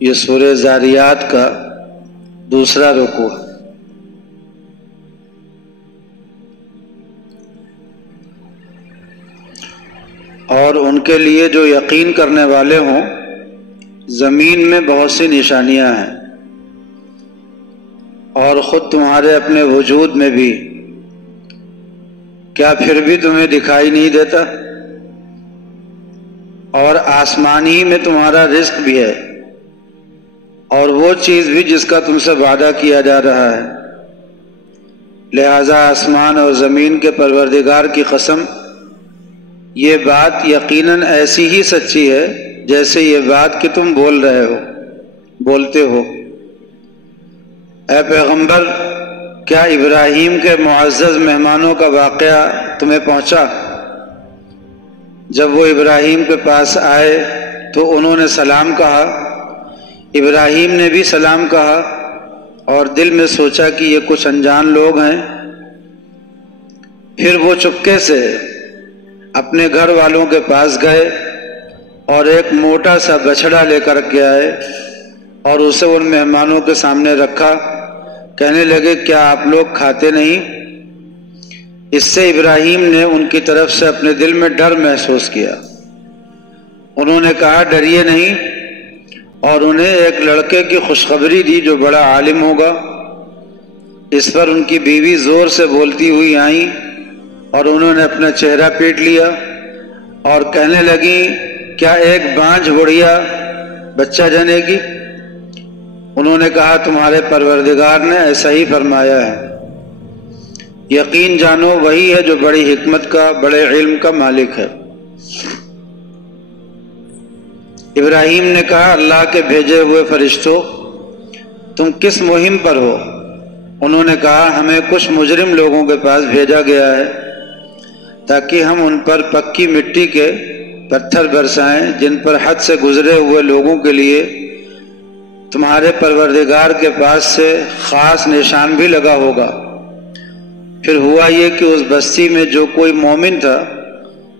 یہ سورہ ذاریات کا دوسرا رکوع ہے۔ اور ان کے لیے جو یقین کرنے والے ہوں، زمین میں بہت سی نشانیاں ہیں، اور خود تمہارے اپنے وجود میں بھی، کیا پھر بھی تمہیں دکھائی نہیں دیتا؟ اور آسمان ہی میں تمہارا رزق بھی ہے، اور وہ چیز بھی جس کا تم سے وعدہ کیا جا رہا ہے۔ لہذا آسمان اور زمین کے پروردگار کی قسم، یہ بات یقیناً ایسی ہی سچی ہے جیسے یہ بات کہ تم بولتے ہو۔ اے پیغمبر، کیا ابراہیم کے معزز مہمانوں کا واقعہ تمہیں پہنچا؟ جب وہ ابراہیم کے پاس آئے تو انہوں نے سلام کہا، ابراہیم نے بھی سلام کہا، اور دل میں سوچا کہ یہ کچھ انجان لوگ ہیں۔ پھر وہ چپکے سے اپنے گھر والوں کے پاس گئے اور ایک موٹا سا بچھڑا لے کر کے آئے اور اسے ان مہمانوں کے سامنے رکھا۔ کہنے لگے، کیا آپ لوگ کھاتے نہیں؟ اس سے ابراہیم نے ان کی طرف سے اپنے دل میں ڈر محسوس کیا۔ انہوں نے کہا، ڈریے نہیں، اور انہیں ایک لڑکے کی خوشخبری دی جو بڑا عالم ہوگا۔ اس پر ان کی بیوی زور سے بولتی ہوئی آئیں اور انہوں نے اپنا چہرہ پیٹ لیا اور کہنے لگی، کیا ایک بانجھ بڑھیا بچہ جنے گی؟ انہوں نے کہا، تمہارے پروردگار نے ایسا ہی فرمایا ہے۔ یقین جانو وہی ہے جو بڑی حکمت کا، بڑے علم کا مالک ہے۔ ابراہیم نے کہا، اللہ کے بھیجے ہوئے فرشتوں، تم کس مہم پر ہو؟ انہوں نے کہا، ہمیں کچھ مجرم لوگوں کے پاس بھیجا گیا ہے تاکہ ہم ان پر پکی مٹی کے پتھر برسائیں جن پر حد سے گزرے ہوئے لوگوں کے لیے تمہارے پروردگار کے پاس سے خاص نشان بھی لگا ہوگا۔ پھر ہوا یہ کہ اس بستی میں جو کوئی مومن تھا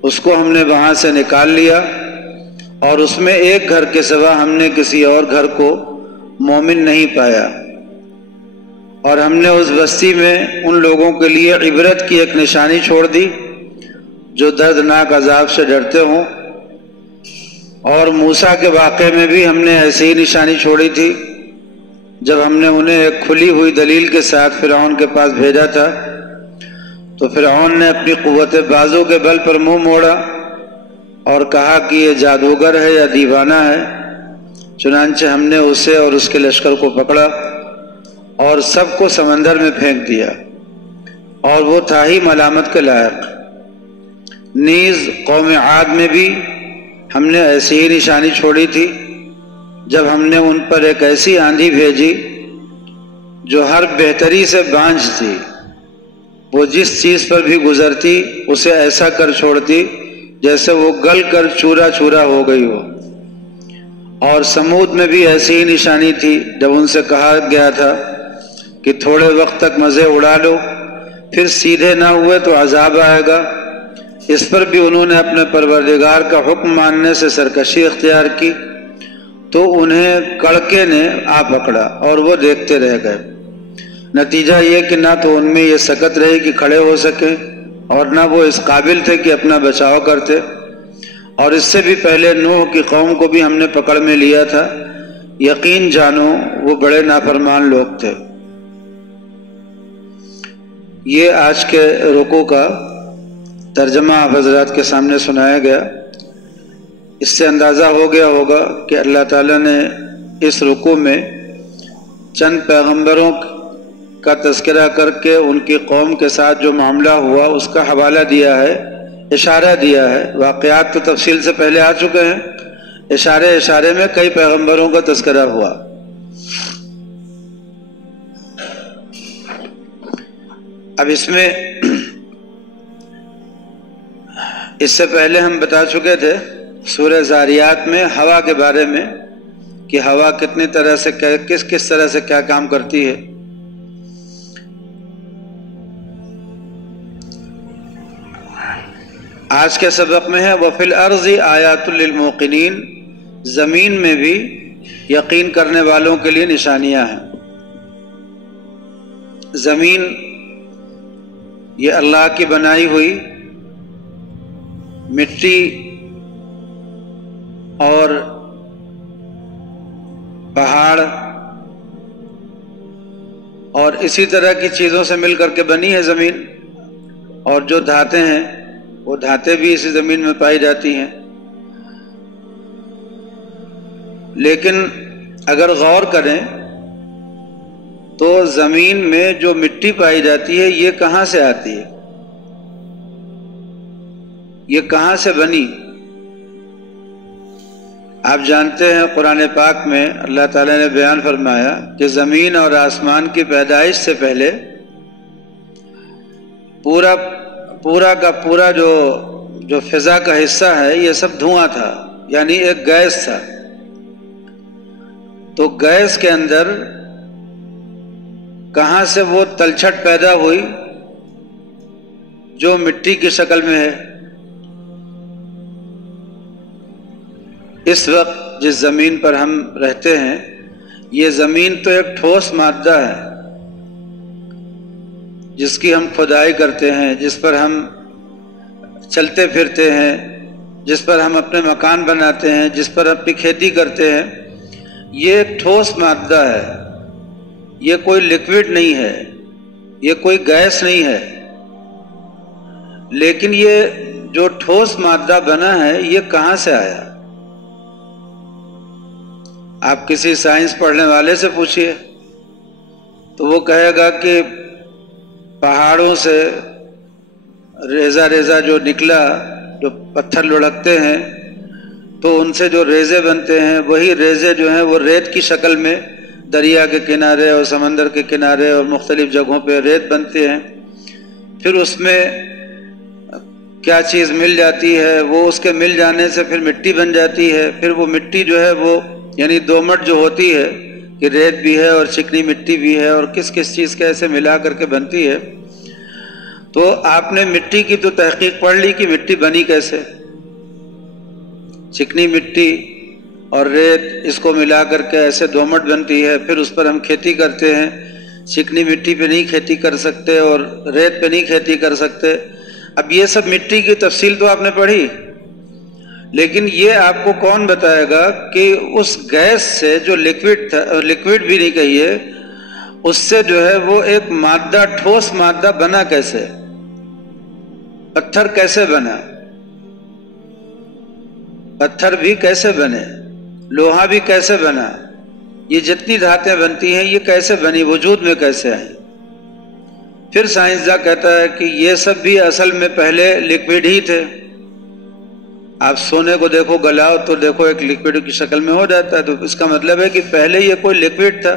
اس کو ہم نے وہاں سے نکال لیا، اور اس میں ایک گھر کے سوا ہم نے کسی اور گھر کو مومن نہیں پایا، اور ہم نے اس بستی میں ان لوگوں کے لیے عبرت کی ایک نشانی چھوڑ دی جو دردناک عذاب سے ڈرتے ہوں۔ اور موسیٰ کے واقعے میں بھی ہم نے ایسی ہی نشانی چھوڑی تھی جب ہم نے انہیں ایک کھلی ہوئی دلیل کے ساتھ فرعون کے پاس بھیجا تھا، تو فرعون نے اپنی قوت بازو کے بل پر منہ موڑا اور کہا کہ یہ جادوگر ہے یا دیوانہ ہے۔ چنانچہ ہم نے اسے اور اس کے لشکر کو پکڑا اور سب کو سمندر میں پھینک دیا، اور وہ تھا ہی ملامت کے لائق۔ نیز قوم عاد میں بھی ہم نے ایسی ہی نشانی چھوڑی تھی جب ہم نے ان پر ایک ایسی آندھی بھیجی جو ہر بہتری سے بانجھ تھی، وہ جس چیز پر بھی گزرتی اسے ایسا کر چھوڑتی جیسے وہ گل کر چورا چورا ہو گئی ہو۔ اور سمود میں بھی ایسی ہی نشانی تھی جب ان سے کہا گیا تھا کہ تھوڑے وقت تک مزے اڑا لو، پھر سیدھے نہ ہوئے تو عذاب آئے گا۔ اس پر بھی انہوں نے اپنے پروردگار کا حکم ماننے سے سرکشی اختیار کی، تو انہیں کڑکے نے آ پکڑا اور وہ دیکھتے رہ گئے۔ نتیجہ یہ کہ نہ تو ان میں یہ سکت رہی کہ کھڑے ہو سکے، اور نہ وہ اس قابل تھے کہ اپنا بچاؤ کرتے۔ اور اس سے بھی پہلے نوح کی قوم کو بھی ہم نے پکڑ میں لیا تھا۔ یقین جانو وہ بڑے نافرمان لوگ تھے۔ یہ آج کے رکوع کا ترجمہ آپ حضرات کے سامنے سنایا گیا۔ اس سے اندازہ ہو گیا ہوگا کہ اللہ تعالیٰ نے اس رکوع میں چند پیغمبروں کا تذکرہ کر کے ان کی قوم کے ساتھ جو معاملہ ہوا اس کا حوالہ دیا ہے، اشارہ دیا ہے۔ واقعات تو تفصیل سے پہلے آ چکے ہیں، اشارے میں کئی پیغمبروں کا تذکرہ ہوا۔ اب اس میں اس سے پہلے ہم بتا چکے تھے سورہ ذاریات میں ہوا کے بارے میں کہ ہوا کتنی طرح سے کس طرح سے کیا کام کرتی ہے۔ آج کے سبق میں ہے وَفِي الْأَرْضِ آیَاتٌ لِلْمُوقِنِينَ، زمین میں بھی یقین کرنے والوں کے لیے نشانیاں ہیں۔ زمین یہ اللہ کی بنائی ہوئی مٹی اور پہاڑ اور اسی طرح کی چیزوں سے مل کر کے بنی ہے زمین، اور جو دھاتیں ہیں وہ دھاتیں بھی اسی زمین میں پائی جاتی ہیں۔ لیکن اگر غور کریں تو زمین میں جو مٹی پائی جاتی ہے یہ کہاں سے آتی ہے، یہ کہاں سے بنی؟ آپ جانتے ہیں قرآن پاک میں اللہ تعالیٰ نے بیان فرمایا کہ زمین اور آسمان کی پیدائش سے پہلے پورا کا پورا جو فضا کا حصہ ہے یہ سب دھواں تھا، یعنی ایک گیس تھا۔ تو گیس کے اندر کہاں سے وہ تلچھٹ پیدا ہوئی جو مٹی کی شکل میں ہے؟ اس وقت جس زمین پر ہم رہتے ہیں یہ زمین تو ایک ٹھوس مادہ ہے جس کی ہم کھدائی کرتے ہیں، جس پر ہم چلتے پھرتے ہیں، جس پر ہم اپنے مکان بناتے ہیں، جس پر اپنی کھیتی کرتے ہیں۔ یہ ایک ٹھوس مادہ ہے، یہ کوئی لکوڈ نہیں ہے، یہ کوئی گیس نہیں ہے۔ لیکن یہ جو ٹھوس مادہ بنا ہے یہ کہاں سے آیا؟ آپ کسی سائنس پڑھنے والے سے پوچھئے تو وہ کہے گا کہ پہاڑوں سے ریزہ ریزہ جو نکلا، جو پتھر لڑکتے ہیں تو ان سے جو ریزے بنتے ہیں وہی ریزے جو ہیں وہ ریت کی شکل میں دریا کے کنارے اور سمندر کے کنارے اور مختلف جگہوں پہ ریت بنتے ہیں۔ پھر اس میں کیا چیز مل جاتی ہے، وہ اس کے مل جانے سے پھر مٹی بن جاتی ہے۔ پھر وہ مٹی جو ہے وہ یعنی دومٹ جو ہوتی ہے کہ ریت بھی ہے اور چکنی مٹی بھی ہے اور کس کس چیز کے ایسے ملا کر کے بنتی ہے۔ تو آپ نے مٹی کی تو تحقیق پڑھ لی کہ مٹی بنی کیسے، چکنی مٹی اور ریت اس کو ملا کر کے ایسے دومٹ بنتی ہے، پھر اس پر ہم کھیتی کرتے ہیں۔ چکنی مٹی پہ نہیں کھیتی کر سکتے اور ریت پہ نہیں کھیتی کر سکتے۔ اب یہ سب مٹی کی تفصیل تو آپ نے پڑھی، لیکن یہ آپ کو کون بتائے گا کہ اس گیس سے جو لکوڈ تھا، لکوڈ بھی نہیں کہیے، اس سے جو ہے وہ ایک مادہ، ٹھوس مادہ بنا کیسے؟ پتھر کیسے بنا؟ پتھر بھی کیسے بنے؟ لوہا بھی کیسے بنا؟ یہ جتنی دھاتیں بنتی ہیں یہ کیسے بنی، وجود میں کیسے آئیں؟ پھر سائنسداں کہتا ہے کہ یہ سب بھی اصل میں پہلے لکوڈ ہی تھے۔ آپ سونے کو دیکھو گلاؤ تو دیکھو ایک لکوڈ کی شکل میں ہو جاتا ہے، تو اس کا مطلب ہے کہ پہلے یہ کوئی لکوڈ تھا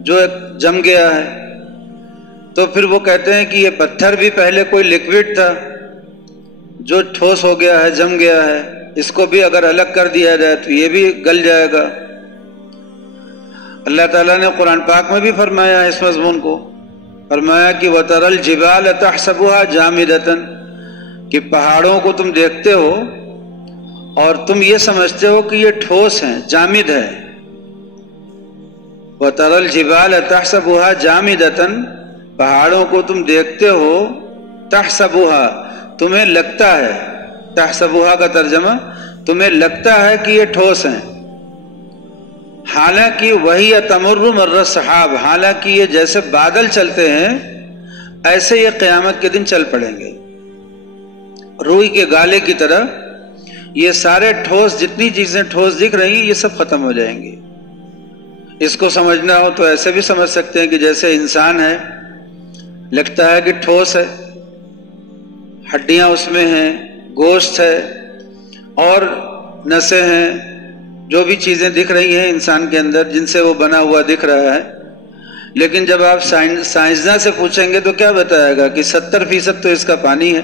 جو ایک جم گیا ہے۔ تو پھر وہ کہتے ہیں کہ یہ پتھر بھی پہلے کوئی لکوڈ تھا جو ٹھوس ہو گیا ہے، جم گیا ہے، اس کو بھی اگر الگ کر دیا جائے تو یہ بھی گل جائے گا۔ اللہ تعالیٰ نے قرآن پاک میں بھی فرمایا اس مضمون کو، فرمایا کہ وَتَرَى الْجِبَالَ تَحْسَبُهَا جَامِدَةً، کہ پہاڑوں کو تم دیکھتے ہو اور تم یہ سمجھتے ہو کہ یہ ٹھوس ہیں، جامد ہے۔ وَتَرَى الْجِبَالَ تَحْسَبُهَا جَامِدَةً، پہاڑوں کو تم دیکھتے ہو، تحسبها، تمہیں لگتا ہے، تحسبها کا ترجمہ تمہیں لگتا ہے کہ یہ ٹھوس ہیں، حالانکہ وہی تمر مر السحاب، حالانکہ یہ جیسے بادل چلتے ہیں ایسے یہ قیامت کے دن چل پڑیں گے، روئی کے گالے کی طرح۔ یہ سارے ٹھوس، جتنی چیزیں ٹھوس دکھ رہی ہیں یہ سب ختم ہو جائیں گی۔ اس کو سمجھنا ہو تو ایسے بھی سمجھ سکتے ہیں کہ جیسے انسان ہے، لگتا ہے کہ ٹھوس ہے، ہڈیاں اس میں ہیں، گوشت ہے اور نسیں ہیں، جو بھی چیزیں دکھ رہی ہیں انسان کے اندر جن سے وہ بنا ہوا دکھ رہا ہے۔ لیکن جب آپ سائنسداں سے پوچھیں گے تو کیا بتائے گا کہ 70% تو اس کا پانی ہے،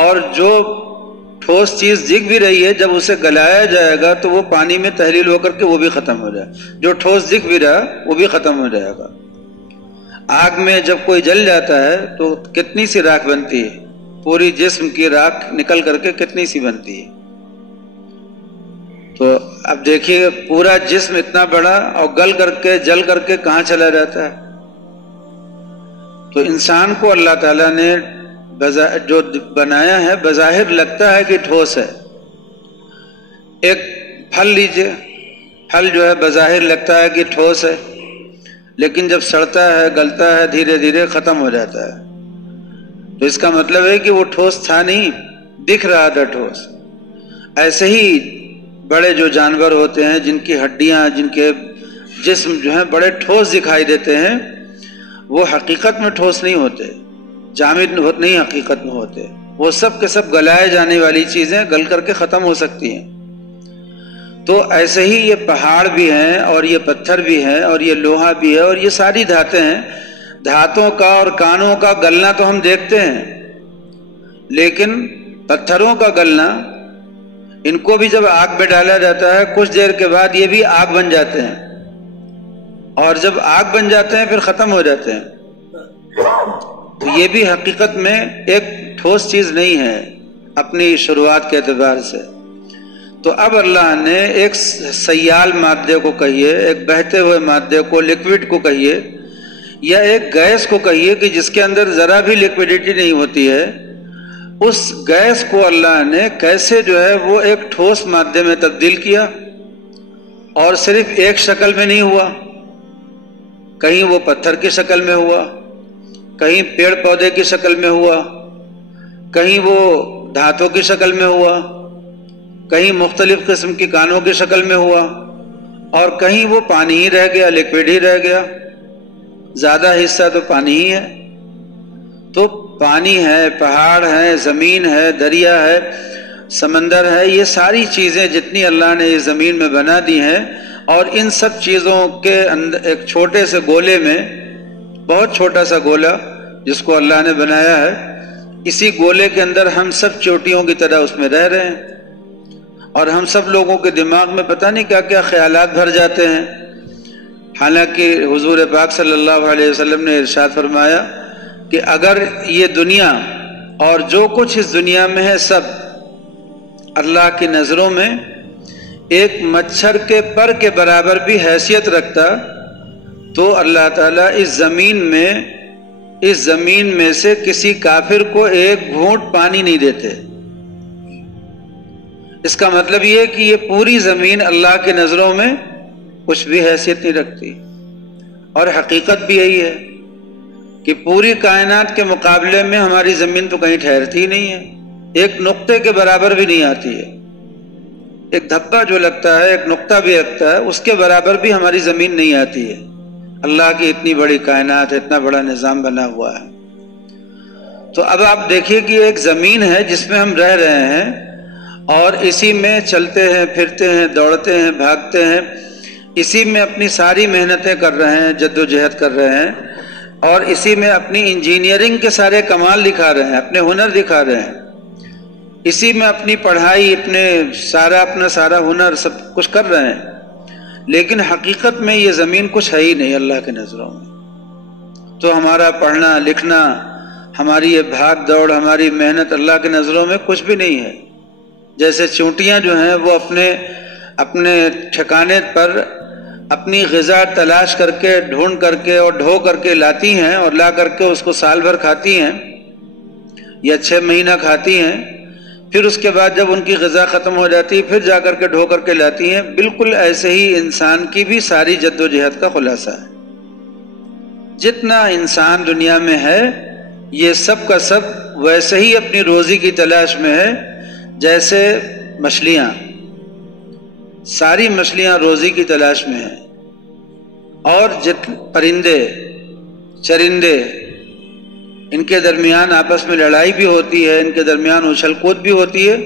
اور جو ٹھوس چیز دکھ بھی رہی ہے جب اسے گلایا جائے گا تو وہ پانی میں تحلیل ہو کر کے وہ بھی ختم ہو جائے، جو ٹھوس دکھ بھی رہا وہ بھی ختم ہو جائے گا۔ آگ میں جب کوئی جل جاتا ہے تو کتنی سی راکھ بنتی ہے، پوری جسم کی راکھ نکل کر کے کتنی سی بنتی ہے، تو اب دیکھیے پورا جسم اتنا بڑا اور گل کر کے جل کر کے کہاں چلا جاتا ہے. تو انسان کو اللہ تعالیٰ نے جو بنایا ہے بظاہر لگتا ہے کہ ٹھوس ہے. ایک پھل لیجئے، پھل جو ہے بظاہر لگتا ہے کہ ٹھوس ہے، لیکن جب سڑتا ہے گلتا ہے دھیرے دھیرے ختم ہو جاتا ہے. تو اس کا مطلب ہے کہ وہ ٹھوس تھا نہیں، دکھ رہا تھا ٹھوس. ایسے ہی بڑے جو جانور ہوتے ہیں جن کی ہڈیاں، جن کے جسم جو ہیں بڑے ٹھوس دکھائی دیتے ہیں، وہ حقیقت میں ٹھوس نہیں ہوتے، جامد نہیں حقیقت میں ہوتے. وہ سب کے سب گلائے جانے والی چیزیں گل کر کے ختم ہو سکتی ہیں. تو ایسے ہی یہ پہاڑ بھی ہیں اور یہ پتھر بھی ہیں اور یہ لوہا بھی ہے اور یہ ساری دھاتیں ہیں. دھاتوں کا اور کانوں کا گلنا تو ہم دیکھتے ہیں، لیکن پتھروں کا گلنا، ان کو بھی جب آگ میں ڈالا جاتا ہے کچھ دیر کے بعد یہ بھی آگ بن جاتے ہیں، اور جب آگ بن جاتے ہیں پھر ختم ہو جاتے ہیں. تو یہ بھی حقیقت میں ایک ٹھوس چیز نہیں ہے اپنی شروعات کے اعتبار سے. تو اب اللہ نے ایک سیال مادے کو کہیے، ایک بہتے ہوئے مادے کو، لکوڈ کو کہیے، یا ایک گیس کو کہیے کہ جس کے اندر ذرا بھی لکوڈیٹی نہیں ہوتی ہے، اس گیس کو اللہ نے کیسے جو ہے وہ ایک ٹھوس مادے میں تبدیل کیا. اور صرف ایک شکل میں نہیں ہوا، کہیں وہ پتھر کی شکل میں ہوا، کہیں پیڑ پودے کی شکل میں ہوا، کہیں وہ دھاتوں کی شکل میں ہوا، کہیں مختلف قسم کی کانوں کی شکل میں ہوا، اور کہیں وہ پانی ہی رہ گیا، لکوڈ ہی رہ گیا. زیادہ حصہ تو پانی ہی ہے. تو پانی ہے، پہاڑ ہے، زمین ہے، دریا ہے، سمندر ہے، یہ ساری چیزیں جتنی اللہ نے اس زمین میں بنا دی ہیں، اور ان سب چیزوں کے اندر ایک چھوٹے سے گولے میں، بہت چھوٹا سا گولا جس کو اللہ نے بنایا ہے، اسی گولے کے اندر ہم سب چوٹیوں کی طرح اس میں رہ رہے ہیں. اور ہم سب لوگوں کے دماغ میں پتہ نہیں کیا کیا خیالات بھر جاتے ہیں. حالانکہ حضور پاک صلی اللہ علیہ وسلم نے ارشاد فرمایا کہ اگر یہ دنیا اور جو کچھ اس دنیا میں ہے سب اللہ کی نظروں میں ایک مچھر کے پر کے برابر بھی حیثیت رکھتا، تو اللہ تعالیٰ اس زمین میں سے کسی کافر کو ایک گھونٹ پانی نہیں دیتے. اس کا مطلب یہ ہے کہ یہ پوری زمین اللہ کی نظروں میں کچھ بھی حیثیت نہیں رکھتی. اور حقیقت بھی یہی ہے کہ پوری کائنات کے مقابلے میں ہماری زمین تو کہیں ٹھہرتی ہی نہیں ہے، ایک نقطے کے برابر بھی نہیں آتی ہے. ایک دھبا جو لگتا ہے، ایک نقطہ بھی لگتا ہے، اس کے برابر بھی ہماری زمین نہیں آتی ہے. اللہ کی اتنی بڑی کائنات، اتنا بڑا نظام بنا ہوا ہے. تو اب آپ دیکھیے کہ ایک زمین ہے جس میں ہم رہ رہے ہیں، اور اسی میں چلتے ہیں، پھرتے ہیں، دوڑتے ہیں، بھاگتے ہیں، اسی میں اپنی ساری محنتیں کر رہے ہیں، جد و جہد کر رہے ہیں، اور اسی میں اپنی انجینئرنگ کے سارے کمال دکھا رہے ہیں، اپنے ہنر دکھا رہے ہیں، اسی میں اپنی پڑھائی، اپنا سارا ہنر سب کچھ کر رہے ہیں. لیکن حقیقت میں یہ زمین کچھ ہے ہی نہیں اللہ کے نظروں میں. تو ہمارا پڑھنا لکھنا، ہماری یہ بھاگ دوڑ، ہماری محنت اللہ کے نظروں میں کچھ بھی نہیں ہے. جیسے چونٹیاں جو ہیں وہ اپنے ٹھکانے پر اپنی غذا تلاش کر کے، ڈھونڈ کر کے اور ڈھو کر کے لاتی ہیں، اور لا کر کے اس کو سال بھر کھاتی ہیں یا 6 مہینہ کھاتی ہیں، پھر اس کے بعد جب ان کی غذا ختم ہو جاتی ہے پھر جا کر کے ڈھو کر کے لاتی ہیں. بالکل ایسے ہی انسان کی بھی ساری جد و جہد کا خلاصہ ہے. جتنا انسان دنیا میں ہے یہ سب کا سب ویسے ہی اپنی روزی کی تلاش میں ہے جیسے مچھلیاں، ساری مچھلیاں روزی کی تلاش میں ہیں. اور پرندے چرندے، ان کے درمیان آپس میں لڑائی بھی ہوتی ہے، ان کے درمیان اچھل کود بھی ہوتی ہے،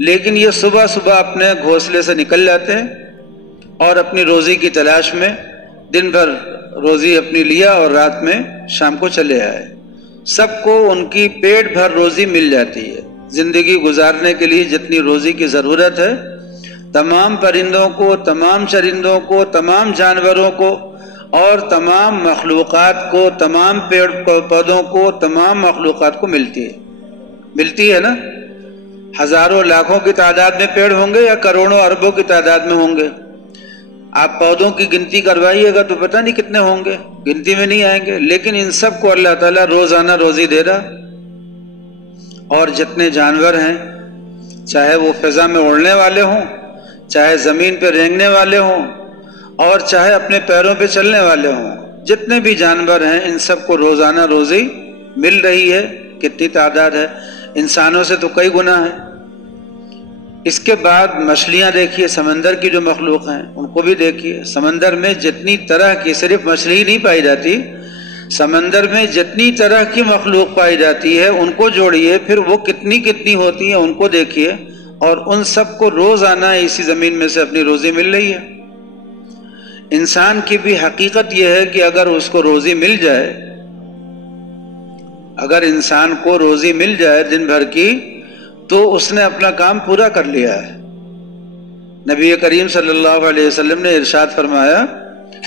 لیکن یہ صبح صبح اپنے گھونسلے سے نکل جاتے ہیں اور اپنی روزی کی تلاش میں دن بھر روزی اپنی لیا اور رات میں شام کو چلے آئے. سب کو ان کی پیٹ بھر روزی مل جاتی ہے. زندگی گزارنے کے لیے جتنی روزی کی ضرورت ہے، تمام پرندوں کو، تمام چرندوں کو، تمام جانوروں کو اور تمام مخلوقات کو، تمام پیڑ پودوں کو، تمام مخلوقات کو ملتی ہے نا. ہزاروں لاکھوں کی تعداد میں پیڑ ہوں گے یا کروڑوں اربوں کی تعداد میں ہوں گے؟ آپ پودوں کی گنتی کروائیے گا تو پتہ نہیں کتنے ہوں گے، گنتی میں نہیں آئیں گے، لیکن ان سب کو اللہ تعالیٰ روزانہ روزی دے رہا۔ اور جتنے جانور ہیں، چاہے وہ فضا میں اڑنے والے ہوں، چاہے زمین پہ رینگنے والے ہوں، اور چاہے اپنے پیروں پہ چلنے والے ہوں، جتنے بھی جانور ہیں ان سب کو روزانہ روزی مل رہی ہے۔ کتنی تعداد ہے؟ انسانوں سے تو کئی گنا ہے۔ اس کے بعد مچھلیاں دیکھیے، سمندر کی جو مخلوق ہیں ان کو بھی دیکھیے۔ سمندر میں جتنی طرح کی، صرف مچھلی نہیں پائی جاتی، سمندر میں جتنی طرح کی مخلوق پائی جاتی ہے ان کو جوڑیے، پھر وہ کتنی ہوتی ہیں ان کو دیکھیے، اور ان سب کو روزانہ اسی زمین میں سے اپنی روزی مل رہی ہے۔ انسان کی بھی حقیقت یہ ہے کہ اگر اس کو روزی مل جائے، اگر انسان کو روزی مل جائے دن بھر کی، تو اس نے اپنا کام پورا کر لیا ہے۔ نبی کریم صلی اللہ علیہ وسلم نے ارشاد فرمایا،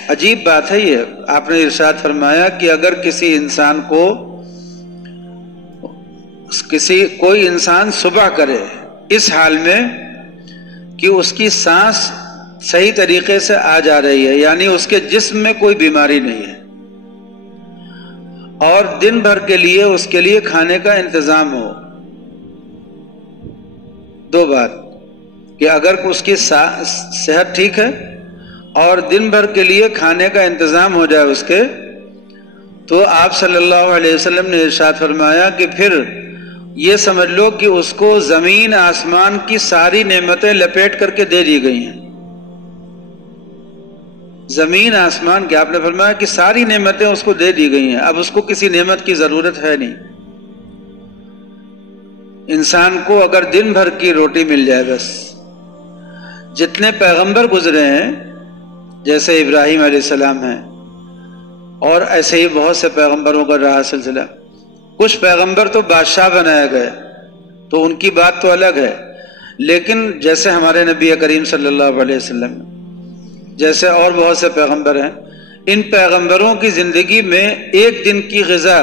عجیب بات ہے یہ، آپ نے ارشاد فرمایا کہ اگر کسی انسان کو کوئی انسان صبح کرے اس حال میں کہ اس کی سانس صحیح طریقے سے آ جا رہی ہے، یعنی اس کے جسم میں کوئی بیماری نہیں ہے، اور دن بھر کے لیے اس کے لیے کھانے کا انتظام ہو۔ دو بات، کہ اگر اس کی صحت ٹھیک ہے اور دن بھر کے لیے کھانے کا انتظام ہو جائے اس کے، تو آپ صلی اللہ علیہ وسلم نے ارشاد فرمایا کہ پھر یہ سمجھ لو کہ اس کو زمین آسمان کی ساری نعمتیں لپیٹ کر کے دے دی گئی ہیں۔ زمین آسمان کی، آپ نے فرمایا کہ ساری نعمتیں اس کو دے دی گئی ہیں، اب اس کو کسی نعمت کی ضرورت ہے نہیں۔ انسان کو اگر دن بھر کی روٹی مل جائے بس۔ جتنے پیغمبر گزرے ہیں، جیسے ابراہیم علیہ السلام ہیں، اور ایسے ہی بہت سے پیغمبروں کا رہا سلسلہ۔ کچھ پیغمبر تو بادشاہ بنائے گئے تو ان کی بات تو الگ ہے، لیکن جیسے ہمارے نبی کریم صلی اللہ علیہ وسلم، جیسے اور بہت سے پیغمبر ہیں، ان پیغمبروں کی زندگی میں ایک دن کی غذا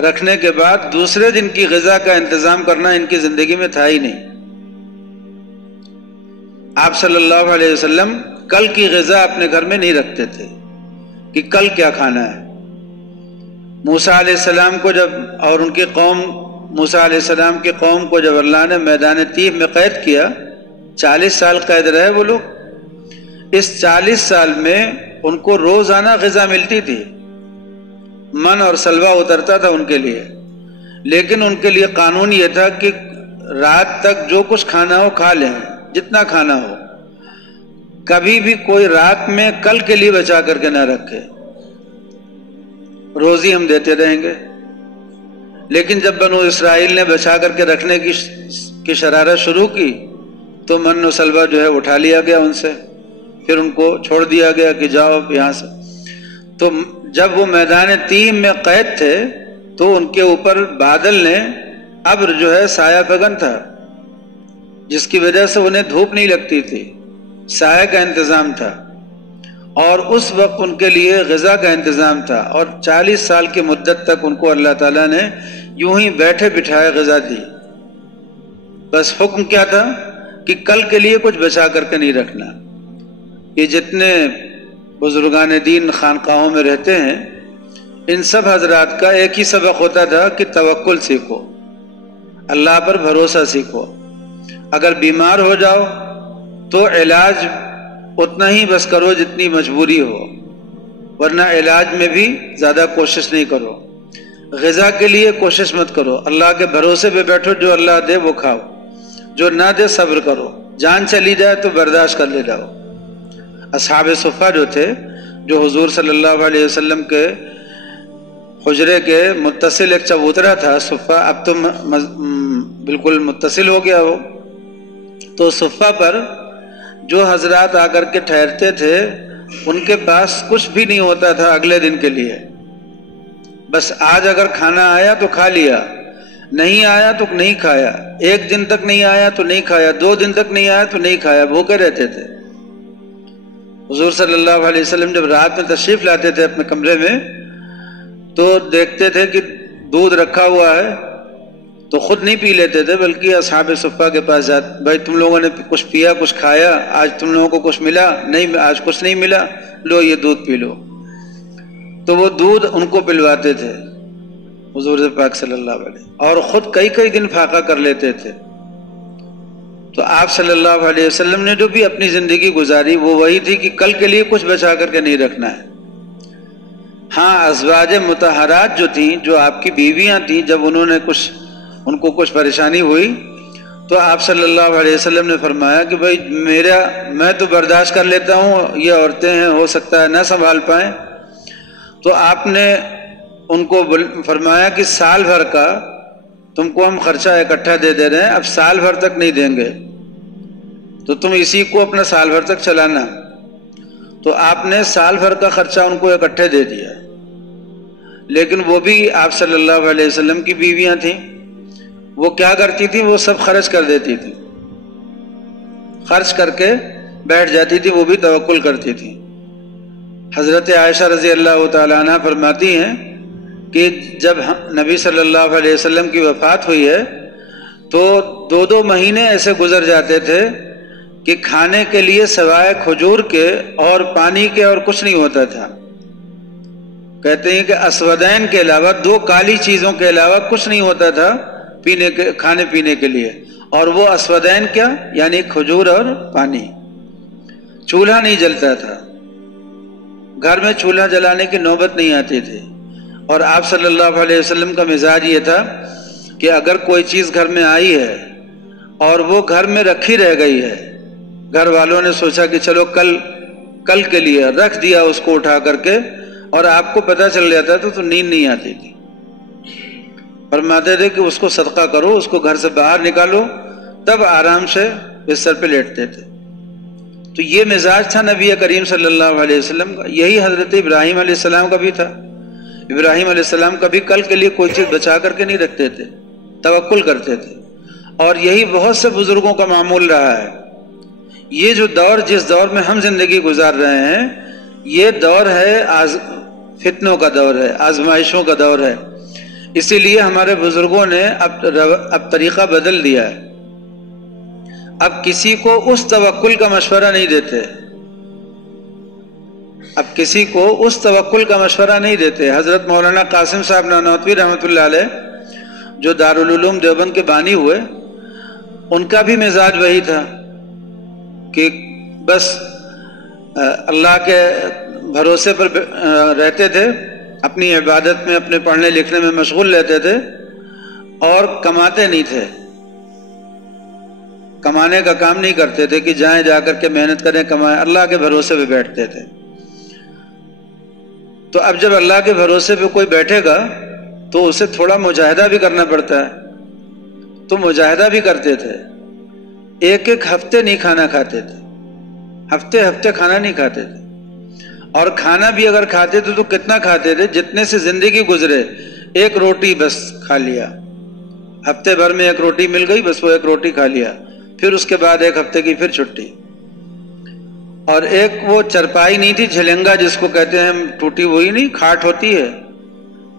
رکھنے کے بعد دوسرے دن کی غذا کا انتظام کرنا ان کی زندگی میں تھا ہی نہیں۔ آپ صلی اللہ علیہ وسلم کل کی غذا اپنے گھر میں نہیں رکھتے تھے کہ کل کیا کھانا ہے۔ موسیٰ علیہ السلام کو جب، اور ان کی قوم، موسیٰ علیہ السلام کی قوم کو جب اللہ نے میدان تیہ میں قید کیا، 40 سال قید رہے وہ لوگ۔ اس 40 سال میں ان کو روزانہ غذا ملتی تھی، من اور سلوہ اترتا تھا ان کے لیے، لیکن ان کے لیے قانون یہ تھا کہ رات تک جو کچھ کھانا ہو کھا لیں، جتنا کھانا ہو، کبھی بھی کوئی رات میں کل کے لیے بچا کر کے نہ رکھے۔ روزی ہم دیتے رہیں گے، لیکن جب بنو اسرائیل نے بچا کر کے رکھنے کی شرارت شروع کی تو من و سلوہ جو ہے اٹھا لیا گیا ان سے، پھر ان کو چھوڑ دیا گیا کہ جاؤ یہاں سے۔ تو جب وہ میدان تیہ میں قید تھے تو ان کے اوپر بادل نے، ابر جو ہے سایہ فگن تھا، جس کی وجہ سے انہیں دھوپ نہیں لگتی تھی، سایہ کا انتظام تھا، اور اس وقت ان کے لیے غذا کا انتظام تھا، اور 40 سال کی مدت تک ان کو اللہ تعالیٰ نے یوں ہی بیٹھے بٹھائے غذا دی۔ بس حکم کیا تھا کہ کل کے لیے کچھ بچا کر کے نہیں رکھنا۔ یہ جتنے بزرگان دین خانقاہوں میں رہتے ہیں، ان سب حضرات کا ایک ہی سبق ہوتا تھا کہ توکل سیکھو، اللہ پر بھروسہ سیکھو۔ اگر بیمار ہو جاؤ تو علاج اتنا ہی بس کرو جتنی مجبوری ہو، ورنہ علاج میں بھی زیادہ کوشش نہیں کرو۔ غذا کے لیے کوشش مت کرو، اللہ کے بھروسے پہ بیٹھو، جو اللہ دے وہ کھاؤ، جو نہ دے صبر کرو، جان چلی جائے تو برداشت کر لے جاؤ۔ اصحاب صفہ جو تھے، جو حضور صلی اللہ علیہ وسلم کے حجرے کے متصل ایک چبوترا تھا صفہ، اب تو بالکل متصل ہو گیا ہو، تو صفہ پر جو حضرات آ کر کے ٹھہرتے تھے ان کے پاس کچھ بھی نہیں ہوتا تھا اگلے دن کے لیے۔ بس آج اگر کھانا آیا تو کھا لیا، نہیں آیا تو نہیں کھایا، ایک دن تک نہیں آیا تو نہیں کھایا، 2 دن تک نہیں آیا تو نہیں کھایا، بھوکے رہتے تھے۔ حضور صلی اللہ علیہ وسلم جب رات میں تشریف لاتے تھے اپنے کمرے میں تو دیکھتے تھے کہ دودھ رکھا ہوا ہے، تو خود نہیں پی لیتے تھے بلکہ اصحاب صفہ کے پاس جاتے، بھائی تم لوگوں نے کچھ پیا کچھ کھایا، آج تم لوگوں کو کچھ ملا نہیں، آج کچھ نہیں ملا، لو یہ دودھ پی لو۔ تو وہ دودھ ان کو پلواتے تھے حضور پاک صلی اللہ علیہ، اور خود کئی کئی دن فاقہ کر لیتے تھے۔ تو آپ صلی اللہ علیہ وسلم نے جو بھی اپنی زندگی گزاری وہ وہی تھی کہ کل کے لیے کچھ بچا کر کے نہیں رکھنا ہے۔ ہاں ازواج مطہرات جو تھیں، جو آپ کی بیویاں تھیں، جب ان کو کچھ پریشانی ہوئی تو آپ صلی اللہ علیہ وسلم نے فرمایا کہ بھائی میں تو برداشت کر لیتا ہوں، یہ عورتیں ہیں ہو سکتا ہے نہ سنبھال پائیں، تو آپ نے ان کو فرمایا کہ سال بھر کا تم کو ہم خرچہ اکٹھا دے رہے ہیں، اب سال بھر تک نہیں دیں گے، تو تم اسی کو اپنا سال بھر تک چلانا۔ تو آپ نے سال بھر کا خرچہ ان کو اکٹھے دے دیا، لیکن وہ بھی آپ صلی اللہ علیہ وسلم کی بیویاں تھیں، وہ کیا کرتی تھیں، وہ سب خرچ کر دیتی تھی، خرچ کر کے بیٹھ جاتی تھی، وہ بھی توکل کرتی تھی۔ حضرت عائشہ رضی اللہ تعالیٰ عنہ فرماتی ہیں کہ جب نبی صلی اللہ علیہ وسلم کی وفات ہوئی ہے تو 2 مہینے ایسے گزر جاتے تھے کہ کھانے کے لیے سوائے کھجور کے اور پانی کے اور کچھ نہیں ہوتا تھا۔ کہتے ہیں کہ اسودین کے علاوہ 2 کالی چیزوں کے علاوہ کچھ نہیں ہوتا تھا کھانے پینے کے لیے، اور وہ اسودین کیا یعنی کھجور اور پانی۔ چولہا نہیں جلتا تھا، گھر میں چولہا جلانے کی نوبت نہیں آتی تھی، اور آپ صلی اللہ علیہ وسلم کا مزاج یہ تھا کہ اگر کوئی چیز گھر میں آئی ہے اور وہ گھر میں رکھی رہ گئی ہے، گھر والوں نے سوچا کہ چلو کل کے لیے رکھ دیا اس کو اٹھا کر کے، اور آپ کو پتہ چل جاتا تھا تو نیند نہیں آتی تھی، فرماتے تھے کہ اس کو صدقہ کرو، اس کو گھر سے باہر نکالو، تب آرام سے بستر پہ لیٹتے تھے۔ تو یہ مزاج تھا نبی کریم صلی اللہ علیہ وسلم کا۔ یہی حضرت ابراہیم علیہ السلام کا بھی تھا۔ ابراہیم علیہ السلام کبھی کل کے لیے کوئی چیز بچا کر کے نہیں رکھتے تھے، توکل کرتے تھے، اور یہی بہت سے بزرگوں کا معمول رہا ہے۔ یہ جو دور جس دور میں ہم زندگی گزار رہے ہیں، یہ دور ہے فتنوں کا دور ہے، آزمائشوں کا دور ہے، اسی لیے ہمارے بزرگوں نے اب طریقہ بدل دیا ہے۔ اب کسی کو اس توکل کا مشورہ نہیں دیتے، اب کسی کو اس توکل کا مشورہ نہیں دیتے۔ حضرت مولانا قاسم صاحب نانوتوی رحمۃ اللہ علیہ جو دارالعلوم دیوبند کے بانی ہوئے، ان کا بھی مزاج وہی تھا کہ بس اللہ کے بھروسے پر رہتے تھے، اپنی عبادت میں اپنے پڑھنے لکھنے میں مشغول رہتے تھے، اور کماتے نہیں تھے، کمانے کا کام نہیں کرتے تھے کہ جائیں جا کر کے محنت کریں کمائیں، اللہ کے بھروسے پہ بیٹھتے تھے۔ تو اب جب اللہ کے بھروسے پہ کوئی بیٹھے گا تو اسے تھوڑا مجاہدہ بھی کرنا پڑتا ہے، تو مجاہدہ بھی کرتے تھے۔ ایک ہفتے نہیں کھانا کھاتے تھے، ہفتے کھانا نہیں کھاتے تھے، اور کھانا بھی اگر کھاتے تھے تو کتنا کھاتے تھے، جتنے سے زندگی گزرے، 1 روٹی بس کھا لیا، ہفتے بھر میں 1 روٹی مل گئی، بس وہ 1 روٹی کھا لیا، پھر اس کے بعد 1 ہفتے کی پھر چھٹی۔ اور ایک وہ چرپائی نہیں تھی، جھلنگا جس کو کہتے ہیں ہم، ٹوٹی وہی نہیں کھاٹ ہوتی ہے،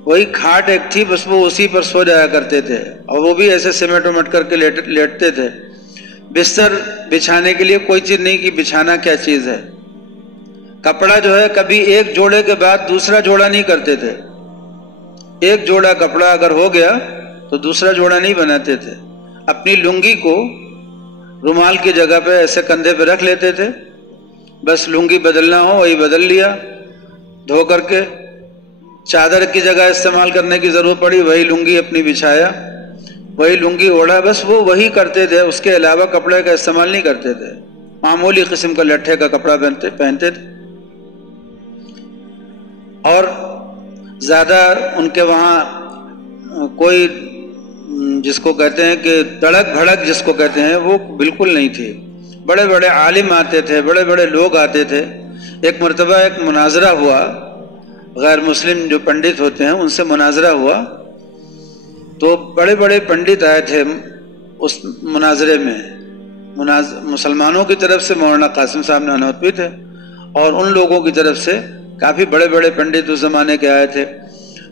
وہی کھاٹ ایک تھی، بس وہ اسی پر سو جایا کرتے تھے، اور وہ بھی ایسے سمیٹ ومیٹ کر کے لیٹتے تھے۔ بستر بچھانے کے لیے کوئی چیز نہیں کہ بچھانا کیا چیز ہے۔ کپڑا جو ہے کبھی ایک جوڑے کے بعد دوسرا جوڑا نہیں کرتے تھے، ایک جوڑا کپڑا اگر ہو گیا تو دوسرا جوڑا نہیں بناتے تھے۔ اپنی لنگی کو رومال کی جگہ پہ ایسے کندھے پہ رکھ لیتے تھے، بس لنگی بدلنا ہو وہی بدل لیا، دھو کر کے چادر کی جگہ استعمال کرنے کی ضرورت پڑی وہی لنگی اپنی بچھایا، وہی لنگی اوڑھا، بس وہ وہی کرتے تھے، اس کے علاوہ کپڑے کا استعمال نہیں کرتے تھے، معمولی قسم کا لٹھے کا کپڑا پہنتے تھے، اور زیادہ ان کے وہاں کوئی جس کو کہتے ہیں کہ دڑک بھڑک جس کو کہتے ہیں وہ بالکل نہیں تھی۔ بڑے بڑے عالم آتے تھے، بڑے بڑے لوگ آتے تھے۔ ایک مرتبہ ایک مناظرہ ہوا، غیر مسلم جو پنڈت ہوتے ہیں ان سے مناظرہ ہوا، تو بڑے بڑے پنڈت آئے تھے اس مناظرے میں، مسلمانوں کی طرف سے مولانا قاسم صاحب نانوتوی تھے، اور ان لوگوں کی طرف سے کافی بڑے بڑے پنڈت اس زمانے کے آئے تھے۔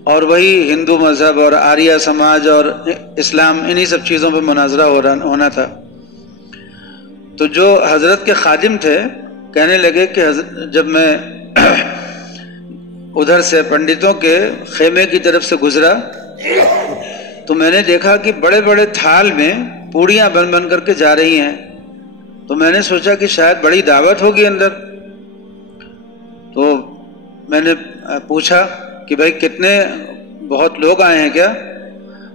اور وہی ہندو مذہب اور آریہ سماج اور اسلام انہی سب چیزوں پہ مناظرہ ہونا تھا۔ تو جو حضرت کے خادم تھے کہنے لگے کہ جب میں ادھر سے پنڈتوں کے خیمے کی طرف سے گزرا تو میں نے دیکھا کہ بڑے بڑے تھال میں پوڑیاں بن بن کر کے جا رہی ہیں، تو میں نے سوچا کہ شاید بڑی دعوت ہوگی اندر۔ تو میں نے پوچھا کہ بھائی کتنے بہت لوگ آئے ہیں کیا؟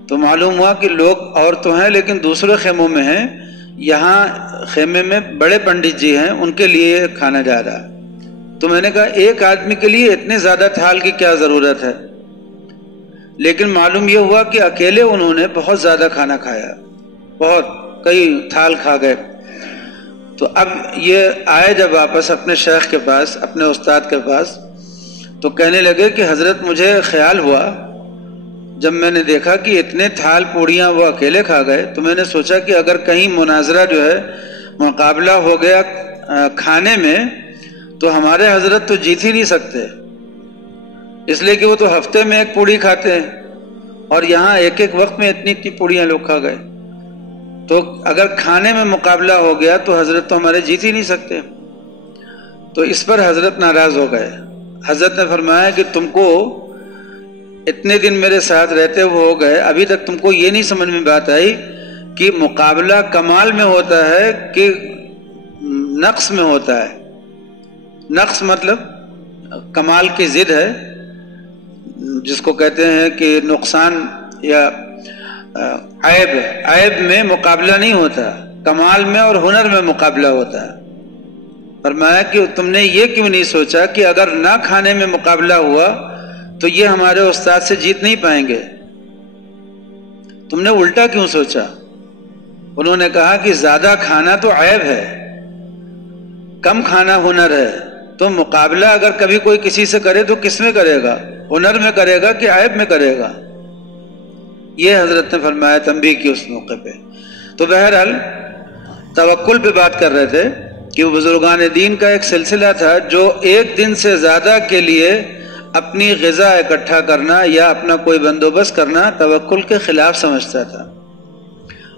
تو معلوم ہوا کہ لوگ اور تو ہیں لیکن دوسرے خیموں میں ہیں، یہاں خیمے میں بڑے پنڈت جی ہیں، ان کے لیے کھانا جا رہا۔ تو میں نے کہا ایک آدمی کے لیے اتنے زیادہ تھال کی کیا ضرورت ہے؟ لیکن معلوم یہ ہوا کہ اکیلے انہوں نے بہت زیادہ کھانا کھایا، بہت کئی تھال کھا گئے۔ تو اب یہ آئے جب واپس اپنے شیخ کے پاس، اپنے استاد کے پاس، تو کہنے لگے کہ حضرت مجھے خیال ہوا جب میں نے دیکھا کہ اتنے تھال پوڑیاں وہ اکیلے کھا گئے، تو میں نے سوچا کہ اگر کہیں مناظرہ جو ہے مقابلہ ہو گیا کھانے میں تو ہمارے حضرت تو جیت ہی نہیں سکتے، اس لیے کہ وہ تو ہفتے میں ایک پوڑی کھاتے ہیں اور یہاں ایک ایک وقت میں اتنی اتنی پوڑیاں لوگ کھا گئے، تو اگر کھانے میں مقابلہ ہو گیا تو حضرت تو ہمارے جیت ہی نہیں سکتے۔ تو اس پر حضرت ناراض ہو گئے۔ حضرت نے فرمایا کہ تم کو اتنے دن میرے ساتھ رہتے ہوئے ہو گئے، ابھی تک تم کو یہ نہیں سمجھ میں بات آئی کہ مقابلہ کمال میں ہوتا ہے کہ نقص میں ہوتا ہے۔ نقص مطلب کمال کی ضد ہے، جس کو کہتے ہیں کہ نقصان یا عیب میں مقابلہ نہیں ہوتا، کمال میں اور ہنر میں مقابلہ ہوتا ہے۔ فرمایا کہ تم نے یہ کیوں نہیں سوچا کہ اگر نہ کھانے میں مقابلہ ہوا تو یہ ہمارے استاد سے جیت نہیں پائیں گے، تم نے الٹا کیوں سوچا؟ انہوں نے کہا کہ زیادہ کھانا تو عیب ہے، کم کھانا ہنر ہے، تو مقابلہ اگر کبھی کوئی کسی سے کرے تو کس میں کرے گا؟ ہنر میں کرے گا کہ عیب میں کرے گا؟ یہ حضرت نے فرمایا تنبیہ کی اس موقع پہ۔ تو بہرحال توکل پہ بات کر رہے تھے کہ بزرگان دین کا ایک سلسلہ تھا جو ایک دن سے زیادہ کے لیے اپنی غذا اکٹھا کرنا یا اپنا کوئی بندوبست کرنا توکل کے خلاف سمجھتا تھا،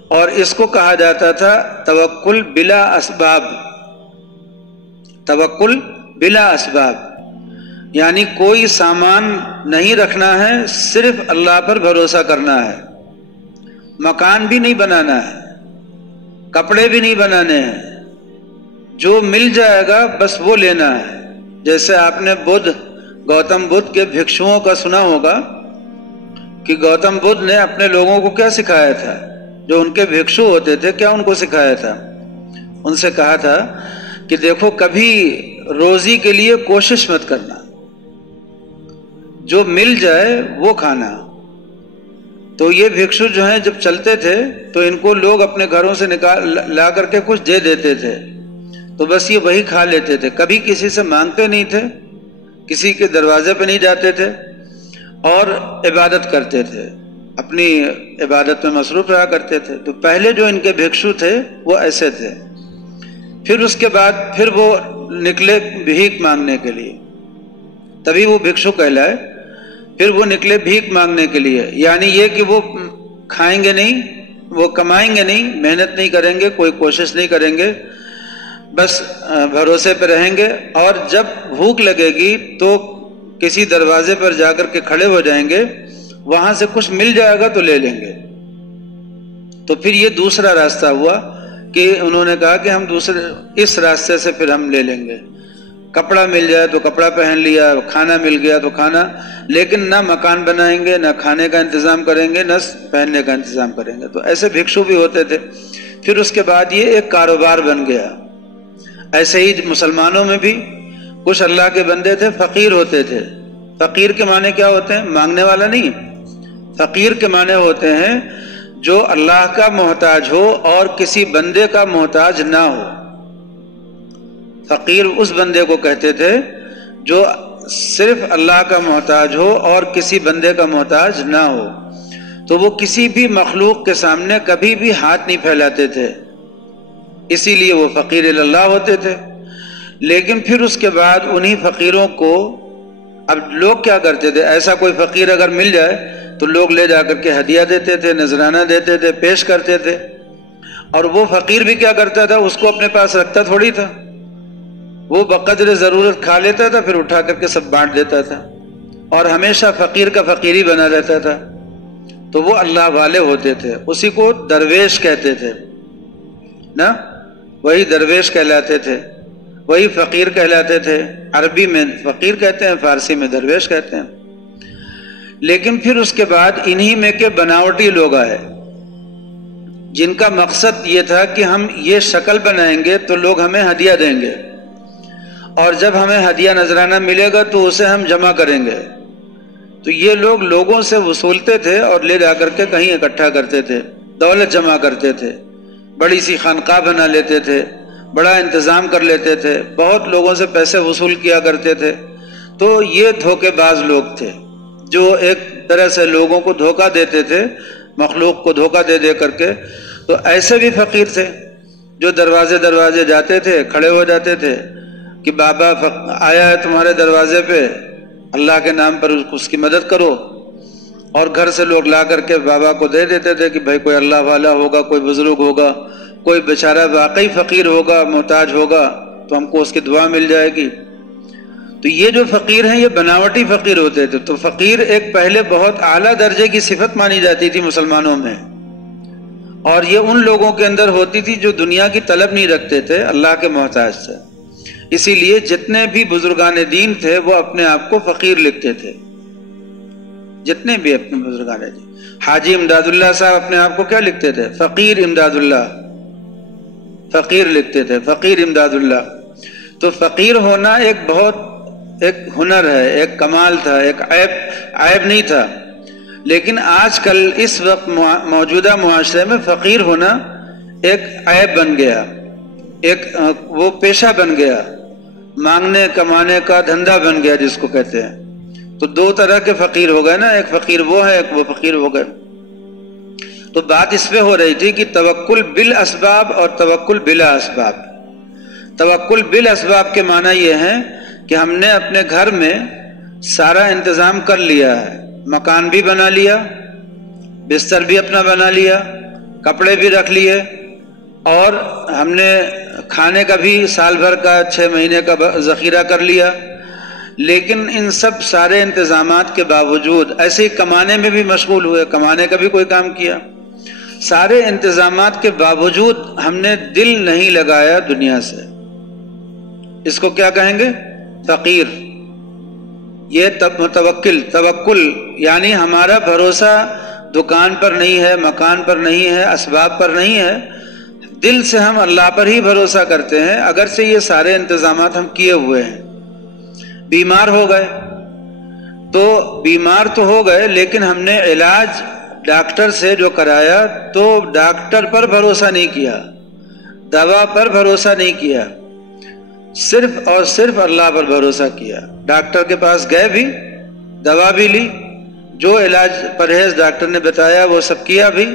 اور اس کو کہا جاتا تھا توکل بلا اسباب۔ توکل بلا اسباب یعنی کوئی سامان نہیں رکھنا ہے، صرف اللہ پر بھروسہ کرنا ہے، مکان بھی نہیں بنانا ہے، کپڑے بھی نہیں بنانے ہیں، جو مل جائے گا بس وہ لینا ہے۔ جیسے آپ نے گوتم بدھ کے بھکشوؤں کا سنا ہوگا کہ گوتم بدھ نے اپنے لوگوں کو کیا سکھایا تھا، جو ان کے بھکشو ہوتے تھے کیا ان کو سکھایا تھا؟ ان سے کہا تھا کہ دیکھو کبھی روزی کے لیے کوشش مت کرنا، جو مل جائے وہ کھانا۔ تو یہ بھکشو جو ہیں جب چلتے تھے تو ان کو لوگ اپنے گھروں سے لا کر کے کچھ دے دیتے تھے، تو بس یہ وہی کھا لیتے تھے، کبھی کسی سے مانگتے نہیں تھے، کسی کے دروازے پہ نہیں جاتے تھے، اور عبادت کرتے تھے، اپنی عبادت میں مصروف رہا کرتے تھے۔ تو پہلے جو ان کے بھکشو تھے وہ ایسے تھے، پھر اس کے بعد پھر وہ نکلے بھیک مانگنے کے لیے، تبھی وہ بھکشو کہلائے۔ پھر وہ نکلے بھیک مانگنے کے لیے، یعنی یہ کہ وہ کھائیں گے نہیں، وہ کمائیں گے نہیں، محنت نہیں کریں گے، کوئی کوشش نہیں کریں گے، بس بھروسے پہ رہیں گے، اور جب بھوک لگے گی تو کسی دروازے پر جا کر کے کھڑے ہو جائیں گے، وہاں سے کچھ مل جائے گا تو لے لیں گے۔ تو پھر یہ دوسرا راستہ ہوا کہ انہوں نے کہا کہ ہم اس راستے سے پھر ہم لے لیں گے، کپڑا مل جائے تو کپڑا پہن لیا، کھانا مل گیا تو کھانا، لیکن نہ مکان بنائیں گے، نہ کھانے کا انتظام کریں گے، نہ پہننے کا انتظام کریں گے۔ تو ایسے بھکشو بھی ہوتے تھے۔ پھر اس کے بعد یہ ایک کاروبار بن گیا۔ ایسے ہی مسلمانوں میں بھی کچھ اللہ کے بندے تھے، فقیر ہوتے تھے۔ فقیر کے معنی کیا ہوتے ہیں؟ مانگنے والا نہیں، فقیر کے معنی ہوتے ہیں جو اللہ کا محتاج ہو اور کسی بندے کا محتاج نہ ہو۔ فقیر اس بندے کو کہتے تھے جو صرف اللہ کا محتاج ہو اور کسی بندے کا محتاج نہ ہو۔ تو وہ کسی بھی مخلوق کے سامنے کبھی بھی ہاتھ نہیں پھیلاتے تھے، اسی لیے وہ فقیر اللہ ہوتے تھے۔ لیکن پھر اس کے بعد انہی فقیروں کو اب لوگ کیا کرتے تھے، ایسا کوئی فقیر اگر مل جائے تو لوگ لے جا کر کے ہدیہ دیتے تھے، نذرانہ دیتے تھے، پیش کرتے تھے، اور وہ فقیر بھی کیا کرتا تھا، اس کو اپنے پاس رکھتا تھوڑی تھا، وہ بقدر ضرورت کھا لیتا تھا، پھر اٹھا کر کے سب بانٹ دیتا تھا، اور ہمیشہ فقیر کا فقیر ہی بنا رہتا تھا۔ تو وہ اللہ والے ہوتے تھے، اسی کو درویش کہتے تھے نا، وہی درویش کہلاتے تھے، وہی فقیر کہلاتے تھے۔ عربی میں فقیر کہتے ہیں، فارسی میں درویش کہتے ہیں۔ لیکن پھر اس کے بعد انہی میں کے بناوٹی لوگ آئے، جن کا مقصد یہ تھا کہ ہم یہ شکل بنائیں گے تو لوگ ہمیں ہدیہ دیں گے، اور جب ہمیں ہدیہ نذرانہ ملے گا تو اسے ہم جمع کریں گے۔ تو یہ لوگ لوگوں سے وصولتے تھے اور لے جا کر کے کہیں اکٹھا کرتے تھے، دولت جمع کرتے تھے، بڑی سی خانقاہ بنا لیتے تھے، بڑا انتظام کر لیتے تھے، بہت لوگوں سے پیسے وصول کیا کرتے تھے۔ تو یہ دھوکے باز لوگ تھے جو ایک طرح سے لوگوں کو دھوکہ دیتے تھے، مخلوق کو دھوکہ دے دے کر کے۔ تو ایسے بھی فقیر تھے جو دروازے جاتے تھے، کھڑے ہو جاتے تھے کہ بابا آیا ہے تمہارے دروازے پہ، اللہ کے نام پر اس کی مدد کرو، اور گھر سے لوگ لا کر کے بابا کو دے دیتے تھے کہ بھائی کوئی اللہ والا ہوگا، کوئی بزرگ ہوگا، کوئی بیچارہ واقعی فقیر ہوگا، محتاج ہوگا تو ہم کو اس کی دعا مل جائے گی۔ تو یہ جو فقیر ہیں یہ بناوٹی فقیر ہوتے تھے۔ تو فقیر ایک پہلے بہت اعلیٰ درجے کی صفت مانی جاتی تھی مسلمانوں میں، اور یہ ان لوگوں کے اندر ہوتی تھی جو دنیا کی طلب نہیں رکھتے تھے، اللہ کے محتاج تھے۔ اسی لیے جتنے بھی بزرگان دین تھے وہ اپنے آپ کو فقیر لکھتے تھے، جتنے بھی اپنے بزرگان دین۔ حاجی امداد اللہ صاحب اپنے آپ کو کیا لکھتے تھے؟ فقیر امداد اللہ، فقیر لکھتے تھے، فقیر امداد اللہ۔ تو فقیر ہونا ایک ہنر ہے، ایک کمال تھا، ایک عیب نہیں تھا۔ لیکن آج کل اس وقت موجودہ معاشرے میں فقیر ہونا ایک عیب بن گیا، ایک وہ پیشہ بن گیا، مانگنے کمانے کا دھندا بن گیا جس کو کہتے ہیں۔ تو دو طرح کے فقیر ہو گئے نا، ایک فقیر وہ ہے، ایک وہ فقیر ہو گئے۔ تو بات اس پہ ہو رہی تھی کہ توکل بالاسباب اور توکل بلا اسباب۔ توکل بالاسباب کے معنی یہ ہے کہ ہم نے اپنے گھر میں سارا انتظام کر لیا ہے، مکان بھی بنا لیا، بستر بھی اپنا بنا لیا، کپڑے بھی رکھ لیے، اور ہم نے کھانے کا بھی سال بھر کا 6 مہینے کا ذخیرہ کر لیا۔ لیکن ان سب سارے انتظامات کے باوجود ایسے ہی کمانے میں بھی مشغول ہوئے، کمانے کا بھی کوئی کام کیا، سارے انتظامات کے باوجود ہم نے دل نہیں لگایا دنیا سے، اس کو کیا کہیں گے؟ فقیر۔ یہ توکل یعنی ہمارا بھروسہ دکان پر نہیں ہے، مکان پر نہیں ہے، اسباب پر نہیں ہے، دل سے ہم اللہ پر ہی بھروسہ کرتے ہیں، اگرچہ یہ سارے انتظامات ہم کیے ہوئے ہیں۔ بیمار ہو گئے تو بیمار تو ہو گئے، لیکن ہم نے علاج ڈاکٹر سے جو کرایا تو ڈاکٹر پر بھروسہ نہیں کیا، دوا پر بھروسہ نہیں کیا، صرف اور صرف اللہ پر بھروسہ کیا۔ ڈاکٹر کے پاس گئے بھی، دوا بھی لی، جو علاج پرہیز ڈاکٹر نے بتایا وہ سب کیا بھی،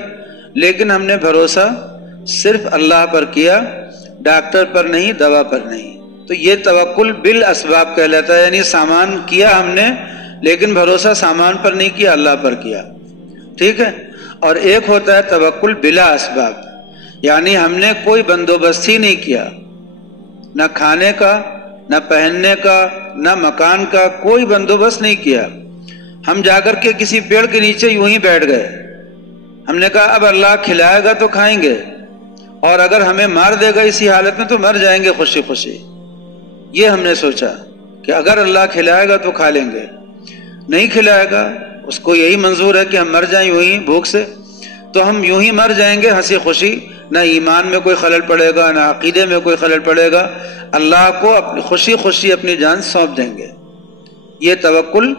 لیکن ہم نے بھروسہ صرف اللہ پر کیا، ڈاکٹر پر نہیں، دوا پر نہیں۔ تو یہ توکل بالاسباب کہلاتا ہے، یعنی سامان کیا ہم نے لیکن بھروسہ سامان پر نہیں کیا، اللہ پر کیا، ٹھیک ہے۔ اور ایک ہوتا ہے توکل بلا اسباب، یعنی ہم نے کوئی بندوبست ہی نہیں کیا، نہ کھانے کا، نہ پہننے کا، نہ مکان کا، کوئی بندوبست نہیں کیا۔ ہم جا کر کے کسی پیڑ کے نیچے یوں ہی بیٹھ گئے، ہم نے کہا اب اللہ کھلائے گا تو کھائیں گے، اور اگر ہمیں مار دے گا اسی حالت میں تو مر جائیں گے خوشی خوشی۔ یہ ہم نے سوچا کہ اگر اللہ کھلائے گا تو کھا لیں گے، نہیں کھلائے گا، اس کو یہی منظور ہے کہ ہم مر جائیں یوں ہی بھوک سے، تو ہم یوں ہی مر جائیں گے ہنسی خوشی، نہ ایمان میں کوئی خلل پڑے گا، نہ عقیدے میں کوئی خلل پڑے گا، اللہ کو خوشی خوشی اپنی جان سونپ دیں گے۔ یہ توکل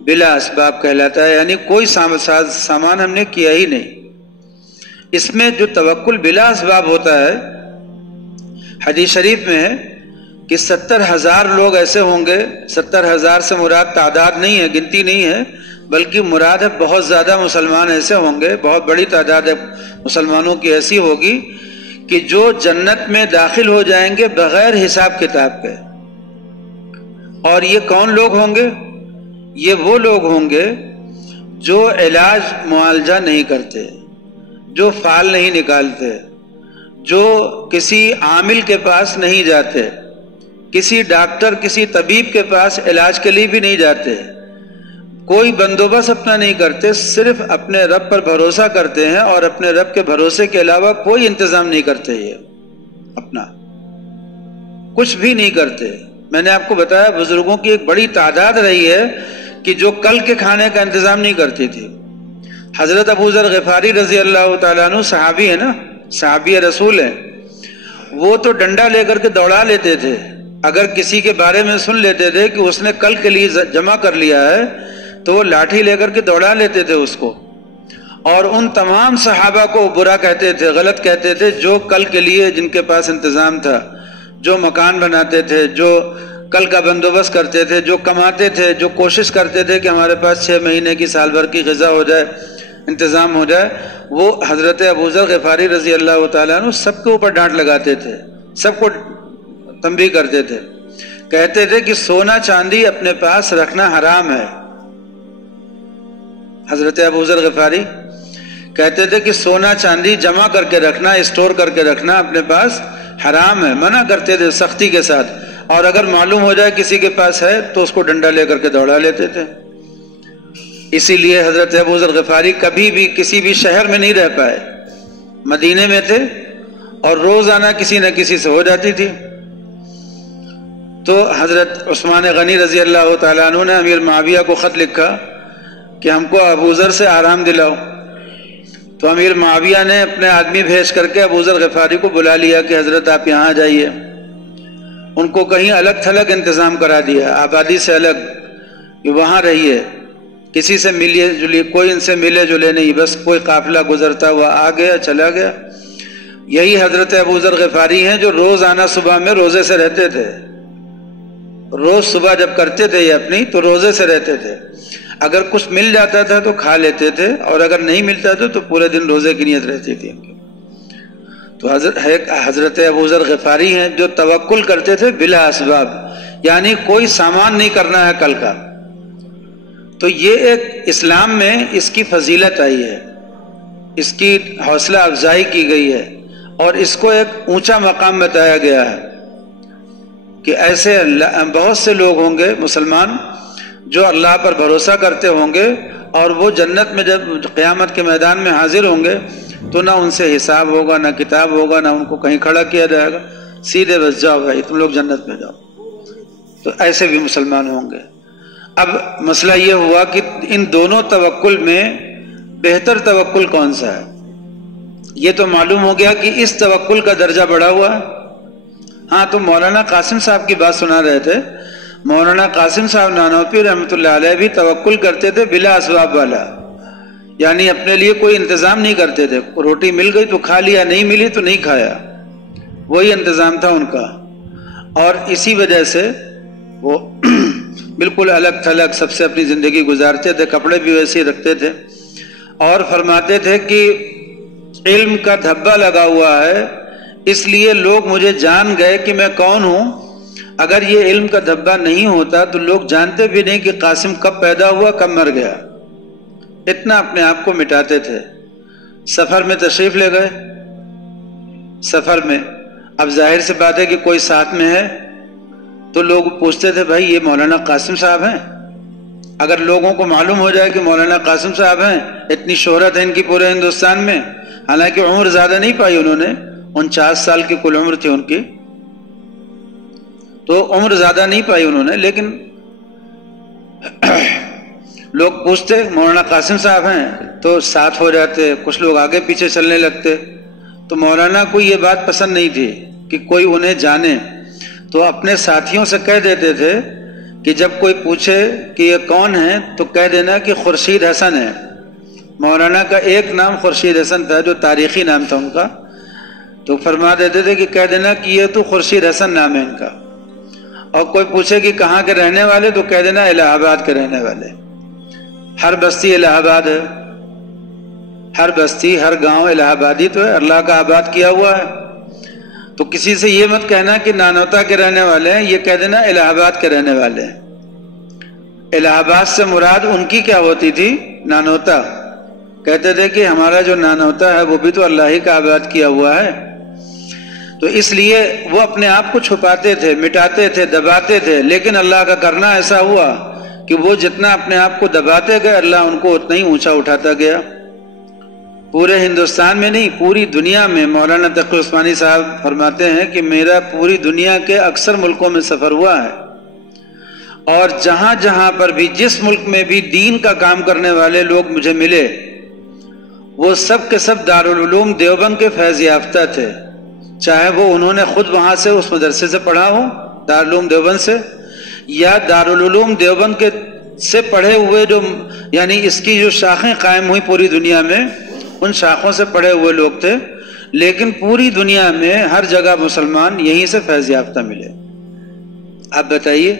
بلا اسباب کہلاتا ہے، یعنی کوئی سامان ہم نے کیا ہی نہیں۔ اس میں جو توکل بلا اسباب ہوتا ہے، حدیث شریف میں ہے کہ 70,000 لوگ ایسے ہوں گے، 70,000 سے مراد تعداد نہیں ہے، گنتی نہیں ہے، بلکہ مراد ہے بہت زیادہ مسلمان ایسے ہوں گے، بہت بڑی تعداد مسلمانوں کی ایسی ہوگی کہ جو جنت میں داخل ہو جائیں گے بغیر حساب کتاب کے۔ اور یہ کون لوگ ہوں گے؟ یہ وہ لوگ ہوں گے جو علاج معالجہ نہیں کرتے، جو فال نہیں نکالتے، جو کسی عامل کے پاس نہیں جاتے، کسی ڈاکٹر کسی طبیب کے پاس علاج کے لیے بھی نہیں جاتے، کوئی بندوبست اپنا نہیں کرتے، صرف اپنے رب پر بھروسہ کرتے ہیں اور اپنے رب کے بھروسے کے علاوہ کوئی انتظام نہیں کرتے، یہ اپنا کچھ بھی نہیں کرتے۔ میں نے آپ کو بتایا بزرگوں کی ایک بڑی تعداد رہی ہے کہ جو کل کے کھانے کا انتظام نہیں کرتی تھی۔ حضرت ابو ذر غفاری رضی اللہ تعالیٰ عنہ صحابی ہے نا، صحابی رسول ہیں، وہ تو ڈنڈا لے کر کے دوڑا لیتے تھے، اگر کسی کے بارے میں سن لیتے تھے کہ اس نے کل کے لیے جمع کر لیا ہے تو وہ لاٹھی لے کر کے دوڑا لیتے تھے اس کو، اور ان تمام صحابہ کو برا کہتے تھے، غلط کہتے تھے، جو کل کے لیے جن کے پاس انتظام تھا، جو مکان بناتے تھے، جو کل کا بندوبست کرتے تھے، جو کماتے تھے، جو کوشش کرتے تھے کہ ہمارے پاس 6 مہینے کی سال بھر کی غذا ہو جائے، انتظام ہو جائے، وہ حضرت ابو ذر غفاری رضی اللہ تعالیٰ عنہ سب کے اوپر ڈانٹ لگاتے تھے، سب کو تنبیہ کرتے تھے، کہتے تھے کہ سونا چاندی اپنے پاس رکھنا حرام ہے۔ حضرت ابو ذر غفاری کہتے تھے کہ سونا چاندی جمع کر کے رکھنا، اسٹور کر کے رکھنا اپنے پاس حرام ہے، منع کرتے تھے سختی کے ساتھ، اور اگر معلوم ہو جائے کسی کے پاس ہے تو اس کو ڈنڈا لے کر کے دوڑا لیتے تھے۔ اسی لیے حضرت ابو ذر غفاری کبھی بھی کسی بھی شہر میں نہیں رہ پائے، مدینے میں تھے اور روزانہ کسی نہ کسی سے ہو جاتی تھی۔ تو حضرت عثمان غنی رضی اللہ تعالیٰ عنہ نے امیر معاویہ کو خط لکھا کہ ہم کو ابو ذر سے آرام دلاؤ، تو امیر معاویہ نے اپنے آدمی بھیج کر کے ابو ذر غفاری کو بلا لیا کہ حضرت آپ یہاں آ جائیے۔ ان کو کہیں الگ تھلگ انتظام کرا دیا، آبادی سے الگ، وہاں رہیے، کسی سے ملیے جلیے، کوئی ان سے ملے جلے نہیں، بس کوئی قافلہ گزرتا ہوا آ گیا چلا گیا۔ یہی حضرت ابو ذر غفاری ہیں جو روزانہ صبح میں روزے سے رہتے تھے، روز صبح جب کرتے تھے یہ اپنی تو روزے سے رہتے تھے، اگر کچھ مل جاتا تھا تو کھا لیتے تھے، اور اگر نہیں ملتا تھا تو پورے دن روزے کی نیت رہتی تھی ان کی۔ تو حضرت ابو ذر غفاری ہیں جو توکل کرتے تھے بلا اسباب، یعنی کوئی سامان نہیں کرنا ہے کل کا۔ تو یہ ایک اسلام میں اس کی فضیلت آئی ہے، اس کی حوصلہ افزائی کی گئی ہے، اور اس کو ایک اونچا مقام بتایا گیا ہے کہ ایسے بہت سے لوگ ہوں گے مسلمان جو اللہ پر بھروسہ کرتے ہوں گے، اور وہ جنت میں جب قیامت کے میدان میں حاضر ہوں گے تو نہ ان سے حساب ہوگا، نہ کتاب ہوگا، نہ ان کو کہیں کھڑا کیا جائے گا، سیدھے بس جاؤ بھائی تم لوگ جنت میں جاؤ۔ تو ایسے بھی مسلمان ہوں گے۔ اب مسئلہ یہ ہوا کہ ان دونوں توکل میں بہتر توکل کون سا ہے؟ یہ تو معلوم ہو گیا کہ اس توکل کا درجہ بڑھا ہوا ہے۔ ہاں، تو مولانا قاسم صاحب کی بات سنا رہے تھے، مولانا قاسم صاحب نانوتوی رحمۃ اللہ علیہ بھی توکل کرتے تھے بلا اسباب والا، یعنی اپنے لیے کوئی انتظام نہیں کرتے تھے، روٹی مل گئی تو کھا لیا، نہیں ملی تو نہیں کھایا، وہی انتظام تھا ان کا، اور اسی وجہ سے وہ بالکل الگ تھلگ سب سے اپنی زندگی گزارتے تھے، کپڑے بھی ویسے ہی رکھتے تھے، اور فرماتے تھے کہ علم کا دھبا لگا ہوا ہے، اس لیے لوگ مجھے جان گئے کہ میں کون ہوں۔ اگر یہ علم کا دھبا نہیں ہوتا تو لوگ جانتے بھی نہیں کہ قاسم کب پیدا ہوا کب مر گیا، اتنا اپنے آپ کو مٹاتے تھے۔ سفر میں تشریف لے گئے، سفر میں اب ظاہر سی بات ہے کہ کوئی ساتھ میں ہے تو لوگ پوچھتے تھے بھائی یہ مولانا قاسم صاحب ہیں؟ اگر لوگوں کو معلوم ہو جائے کہ مولانا قاسم صاحب ہیں، اتنی شہرت ہے ان کی پورے ہندوستان میں، حالانکہ عمر زیادہ نہیں پائی انہوں نے، 49 سال کی کل عمر تھی ان کی، تو عمر زیادہ نہیں پائی انہوں نے، لیکن لوگ پوچھتے مولانا قاسم صاحب ہیں تو ساتھ ہو جاتے، کچھ لوگ آگے پیچھے چلنے لگتے۔ تو مولانا کو یہ بات پسند نہیں تھی کہ کوئی انہیں جانے، تو اپنے ساتھیوں سے کہہ دیتے تھے کہ جب کوئی پوچھے کہ یہ کون ہے تو کہہ دینا کہ خورشید حسن ہے۔ مولانا کا ایک نام خورشید حسن تھا جو تاریخی نام تھا ان کا، تو فرما دیتے تھے کہ کہہ دینا کہ یہ تو خورشید حسن نام ہے ان کا، اور کوئی پوچھے کہ کہاں کے رہنے والے تو کہہ دینا الہ آباد کے رہنے والے۔ ہر بستی الہ آباد ہے، ہر بستی ہر گاؤں الہ آبادی تو ہے، اللہ کا آباد کیا ہوا ہے۔ تو کسی سے یہ مت کہنا کہ نانوتا کے رہنے والے ہیں، یہ کہہ دینا الہ آباد کے رہنے والے ہیں۔ الہ آباد سے مراد ان کی کیا ہوتی تھی؟ نانوتا. کہتے تھے کہ ہمارا جو نانوتا ہے وہ بھی تو اللہ ہی کا آباد کیا ہوا ہے. تو اس لیے وہ اپنے آپ کو چھپاتے تھے، مٹاتے تھے، دباتے تھے، لیکن اللہ کا کرنا ایسا ہوا کہ وہ جتنا اپنے آپ کو دباتے گئے اللہ ان کو اتنا ہی اونچا اٹھاتا گیا. پورے ہندوستان میں نہیں، پوری دنیا میں. مولانا تقی عثمانی صاحب فرماتے ہیں کہ میرا پوری دنیا کے اکثر ملکوں میں سفر ہوا ہے، اور جہاں جہاں پر بھی، جس ملک میں بھی دین کا کام کرنے والے لوگ مجھے ملے، وہ سب کے سب دارالعلوم دیوبند کے فیض یافتہ تھے. چاہے وہ انہوں نے خود وہاں سے اس مدرسے سے پڑھا ہو، دارالعلوم دیوبند سے، یا دارالعلوم دیوبند کے سے پڑھے ہوئے جو، یعنی اس کی جو شاخیں قائم ہوئی پوری دنیا میں، ان شاخوں سے پڑھے ہوئے لوگ تھے. لیکن پوری دنیا میں ہر جگہ مسلمان یہیں سے فیض یافتہ ملے. آپ بتائیے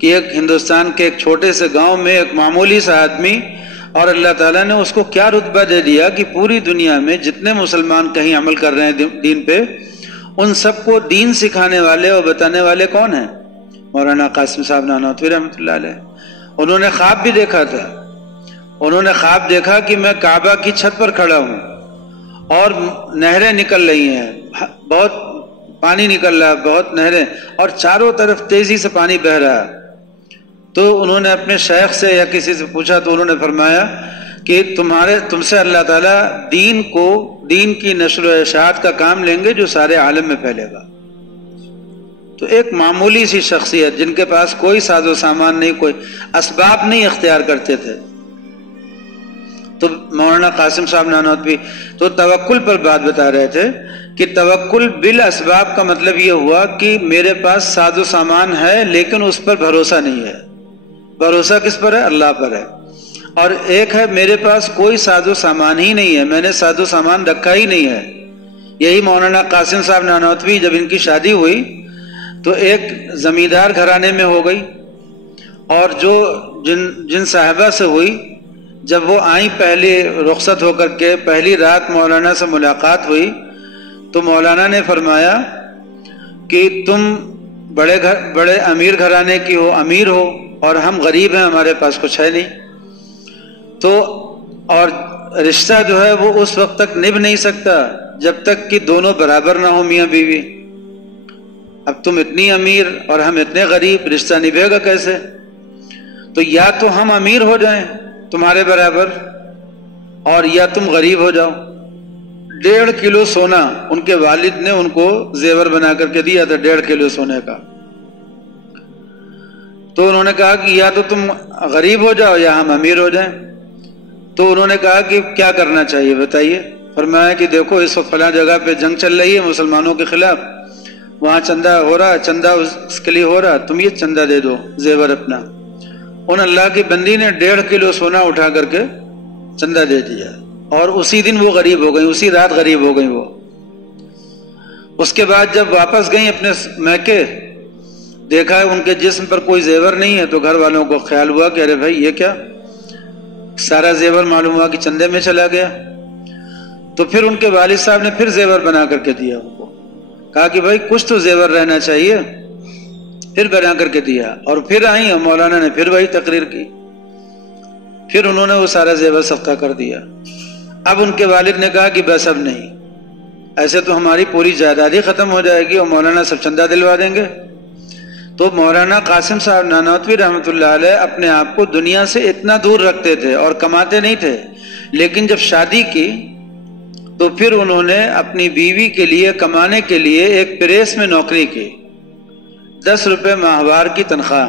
کہ ایک ہندوستان کے ایک چھوٹے سے گاؤں میں ایک معمولی سا آدمی، اور اللہ تعالیٰ نے اس کو کیا رتبہ دے دیا کہ پوری دنیا میں جتنے مسلمان کہیں عمل کر رہے ہیں دین پہ، ان سب کو دین سکھانے والے اور بتانے والے کون ہیں؟ مولانا قاسم صاحب نانوتوی رحمۃ اللہ علیہ. انہوں نے خواب بھی دیکھا تھا. انہوں نے خواب دیکھا کہ میں کعبہ کی چھت پر کھڑا ہوں اور نہریں نکل رہی ہیں، بہت پانی نکل رہا ہے، بہت نہریں، اور چاروں طرف تیزی سے پانی بہہ رہا ہے. تو انہوں نے اپنے شیخ سے یا کسی سے پوچھا تو انہوں نے فرمایا کہ تم سے اللہ تعالیٰ دین کی نشر و اشاعت کا کام لیں گے جو سارے عالم میں پھیلے گا. تو ایک معمولی سی شخصیت جن کے پاس کوئی ساز و سامان نہیں، کوئی اسباب نہیں اختیار کرتے تھے. تو مولانا قاسم صاحب نانوتوی تو توکل پر بات بتا رہے تھے کہ توکل بالاسباب کا مطلب یہ ہوا کہ میرے پاس ساز و سامان ہے لیکن اس پر بھروسہ نہیں ہے. بھروسہ کس پر ہے؟ اللہ پر ہے. اور ایک ہے میرے پاس کوئی ساز و سامان ہی نہیں ہے، میں نے ساز و سامان رکھا ہی نہیں ہے. یہی مولانا قاسم صاحب نانوتوی جب ان کی شادی ہوئی تو ایک زمیندار گھرانے میں ہو گئی، اور جن صاحبہ سے ہوئی، جب وہ آئیں پہلی رخصت ہو کر کے پہلی رات مولانا سے ملاقات ہوئی تو مولانا نے فرمایا کہ تم بڑے امیر گھرانے کی ہو، امیر ہو، اور ہم غریب ہیں، ہمارے پاس کچھ ہے نہیں. تو اور رشتہ جو ہے وہ اس وقت تک نبھ نہیں سکتا جب تک کہ دونوں برابر نہ ہو، میاں بیوی. اب تم اتنی امیر اور ہم اتنے غریب، رشتہ نبھے گا کیسے؟ تو یا تو ہم امیر ہو جائیں تمہارے برابر، اور یا تم غریب ہو جاؤ. 1.5 کلو سونا ان کے والد نے ان کو زیور بنا کر کے دیا تھا، 1.5 کلو سونے کا. تو انہوں نے کہا کہ یا تو تم غریب ہو جاؤ یا ہم امیر ہو جائیں. تو انہوں نے کہا کہ کیا کرنا چاہیے بتائیے. فرمایا کہ دیکھو اس وقت فلاں جگہ پہ جنگ چل رہی ہے مسلمانوں کے خلاف، وہاں چندہ ہو رہا، چندہ اس کے لیے ہو رہا، تم یہ چندہ دے دو زیور اپنا. ان اللہ کی بندی نے 1.5 کلو سونا اٹھا کر کے چندہ دے دیا، اور اسی دن وہ غریب ہو گئی، اسی رات غریب ہو گئی وہ. اس کے بعد جب واپس گئیں اپنے میکے، دیکھا ہے ان کے جسم پر کوئی زیور نہیں ہے، تو گھر والوں کو خیال ہوا کہ ارے بھائی یہ کیا، سارا زیور معلوم ہوا کہ چندے میں چلا گیا. تو پھر ان کے والد صاحب نے پھر زیور بنا کر کے دیا ان کو، کہا کہ بھائی کچھ تو زیور رہنا چاہیے، پھر بنا کر کے دیا. اور پھر آئیں اور مولانا نے پھر وہی تقریر کی، پھر انہوں نے وہ سارا زیور صدقہ کر دیا. اب ان کے والد نے کہا کہ بس اب نہیں، ایسے تو ہماری پوری جائیداد ہی ختم ہو جائے گی اور مولانا سب چندہ دلوا دیں گے. تو مولانا قاسم صاحب نانوتوی رحمۃ اللہ علیہ اپنے آپ کو دنیا سے اتنا دور رکھتے تھے اور کماتے نہیں تھے، لیکن جب شادی کی تو پھر انہوں نے اپنی بیوی کے لیے کمانے کے لیے ایک پریس میں نوکری کی. 10 روپے ماہوار کی تنخواہ،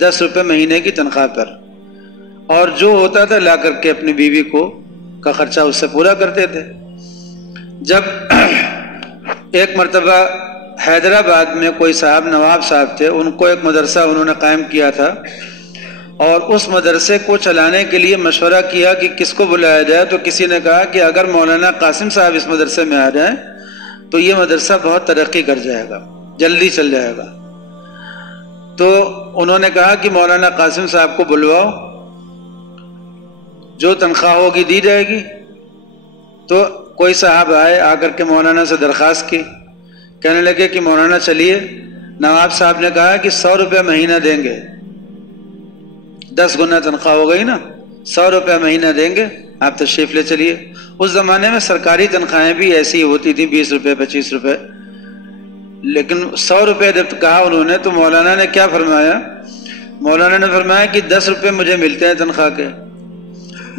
10 روپے مہینے کی تنخواہ پر، اور جو ہوتا تھا لا کر کے اپنی بیوی کو کا خرچہ اس سے پورا کرتے تھے. جب ایک مرتبہ حیدرآباد میں کوئی صاحب، نواب صاحب تھے، ان کو ایک مدرسہ انہوں نے قائم کیا تھا، اور اس مدرسے کو چلانے کے لیے مشورہ کیا کہ کس کو بلایا جائے. تو کسی نے کہا کہ اگر مولانا قاسم صاحب اس مدرسے میں آ جائیں تو یہ مدرسہ بہت ترقی کر جائے گا، جلدی چل جائے گا. تو انہوں نے کہا کہ مولانا قاسم صاحب کو بلواؤ، جو تنخواہ ہوگی دی جائے گی. تو کوئی صاحب آئے، آ کر کے مولانا سے درخواست کی، کہنے لگے کہ مولانا چلیے. نواب صاحب نے کہا کہ 100 روپے مہینہ دیں گے. 10 گنا تنخواہ ہو گئی نا، 100 روپے مہینہ دیں گے، آپ تشریف لے چلیے۔ اس زمانے میں سرکاری تنخواہیں بھی ایسی ہوتی تھی، 20 روپے 25 روپے، لیکن 100 روپے جب کہا انہوں نے تو مولانا نے کیا فرمایا؟ مولانا نے فرمایا کہ 10 روپے مجھے ملتے ہیں تنخواہ کے،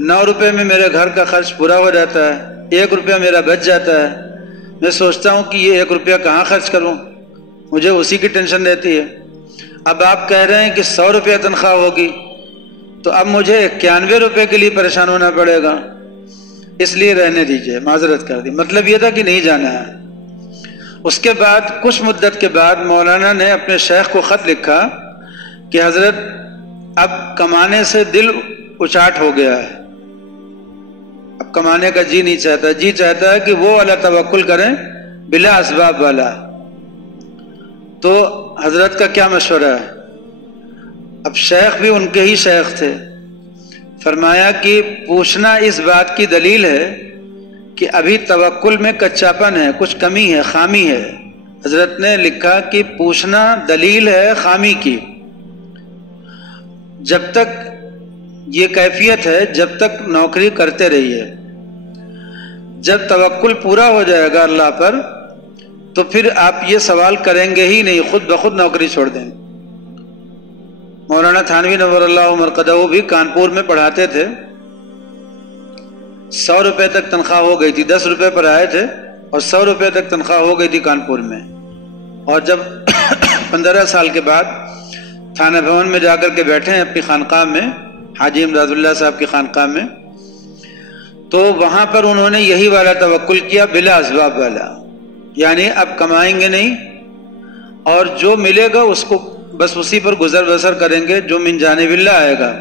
9 روپے میں میرے گھر کا خرچ پورا ہو جاتا ہے، 1 روپیہ میرا بچ جاتا ہے، میں سوچتا ہوں کہ یہ 1 روپیہ کہاں خرچ کروں، مجھے اسی کی ٹینشن رہتی ہے۔ اب آپ کہہ رہے ہیں کہ 100 روپیہ تنخواہ ہوگی تو اب مجھے 91 روپے کے لیے پریشان ہونا پڑے گا، اس لیے رہنے دیجئے، معذرت کر دی۔ مطلب یہ تھا کہ نہیں جانا ہے۔ اس کے بعد کچھ مدت کے بعد مولانا نے اپنے شیخ کو خط لکھا کہ حضرت اب کمانے سے دل اچاٹ ہو گیا ہے، اب کمانے کا جی نہیں چاہتا، جی چاہتا ہے کہ وہ والا توکل کریں بلا اسباب والا۔ تو حضرت کا کیا مشورہ ہے؟ اب شیخ بھی ان کے ہی شیخ تھے، فرمایا کہ پوچھنا اس بات کی دلیل ہے کہ ابھی توکل میں کچاپن ہے، کچھ کمی ہے، خامی ہے۔ حضرت نے لکھا کہ پوچھنا دلیل ہے خامی کی، جب تک یہ کیفیت ہے جب تک نوکری کرتے رہیے، جب توکل پورا ہو جائے گا اللہ پر تو پھر آپ یہ سوال کریں گے ہی نہیں، خود بخود نوکری چھوڑ دیں۔ مولانا تھانوی نور اللہ مرقدہ بھی کانپور میں پڑھاتے تھے، 100 روپے تک تنخواہ ہو گئی تھی، 10 روپے پر آئے تھے اور 100 روپے تک تنخواہ ہو گئی تھی کانپور میں۔ اور جب 15 سال کے بعد تھانہ بھون میں جا کر کے بیٹھے ہیں اپنی خانقاہ میں، حاجی امداد اللہ صاحب کی خانقاہ میں، تو وہاں پر انہوں نے یہی والا توکل کیا، بلا اسباب والا، یعنی اب کمائیں گے نہیں اور جو ملے گا اس کو بس اسی پر گزر بسر کریں گے، جو من جانب اللہ آئے گا،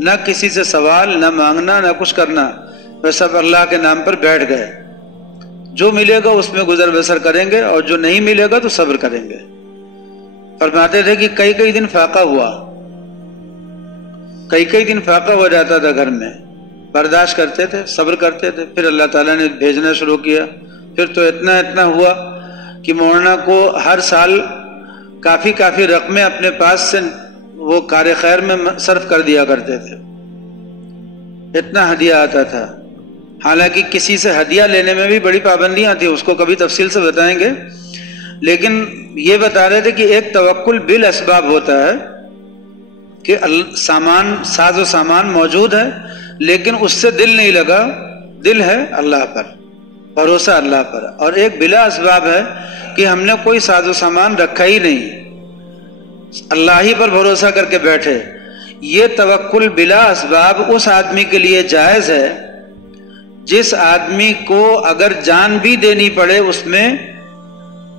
نہ کسی سے سوال، نہ مانگنا، نہ کچھ کرنا، بس اب اللہ کے نام پر بیٹھ گئے، جو ملے گا اس میں گزر بسر کریں گے اور جو نہیں ملے گا تو صبر کریں گے۔ فرماتے تھے کہ کئی دن فاقہ ہوا، کئی دن فاقہ ہو جاتا تھا گھر میں، برداشت کرتے تھے، صبر کرتے تھے، پھر اللہ تعالیٰ نے بھیجنا شروع کیا، پھر تو اتنا ہوا کہ مولانا کو ہر سال کافی رقمیں اپنے پاس سے وہ کار خیر میں صرف کر دیا کرتے تھے، اتنا ہدیہ آتا تھا۔ حالانکہ کسی سے ہدیہ لینے میں بھی بڑی پابندیاں تھیں، اس کو کبھی تفصیل سے بتائیں گے، لیکن یہ بتا رہے تھے کہ ایک توکل بالاسباب ہوتا ہے کہ ساز و سامان موجود ہے لیکن اس سے دل نہیں لگا، دل ہے اللہ پر، بھروسہ اللہ پر، اور ایک بلا اسباب ہے کہ ہم نے کوئی ساز و سامان رکھا ہی نہیں، اللہ ہی پر بھروسہ کر کے بیٹھے۔ یہ توکل بلا اسباب اس آدمی کے لیے جائز ہے جس آدمی کو اگر جان بھی دینی پڑے اس میں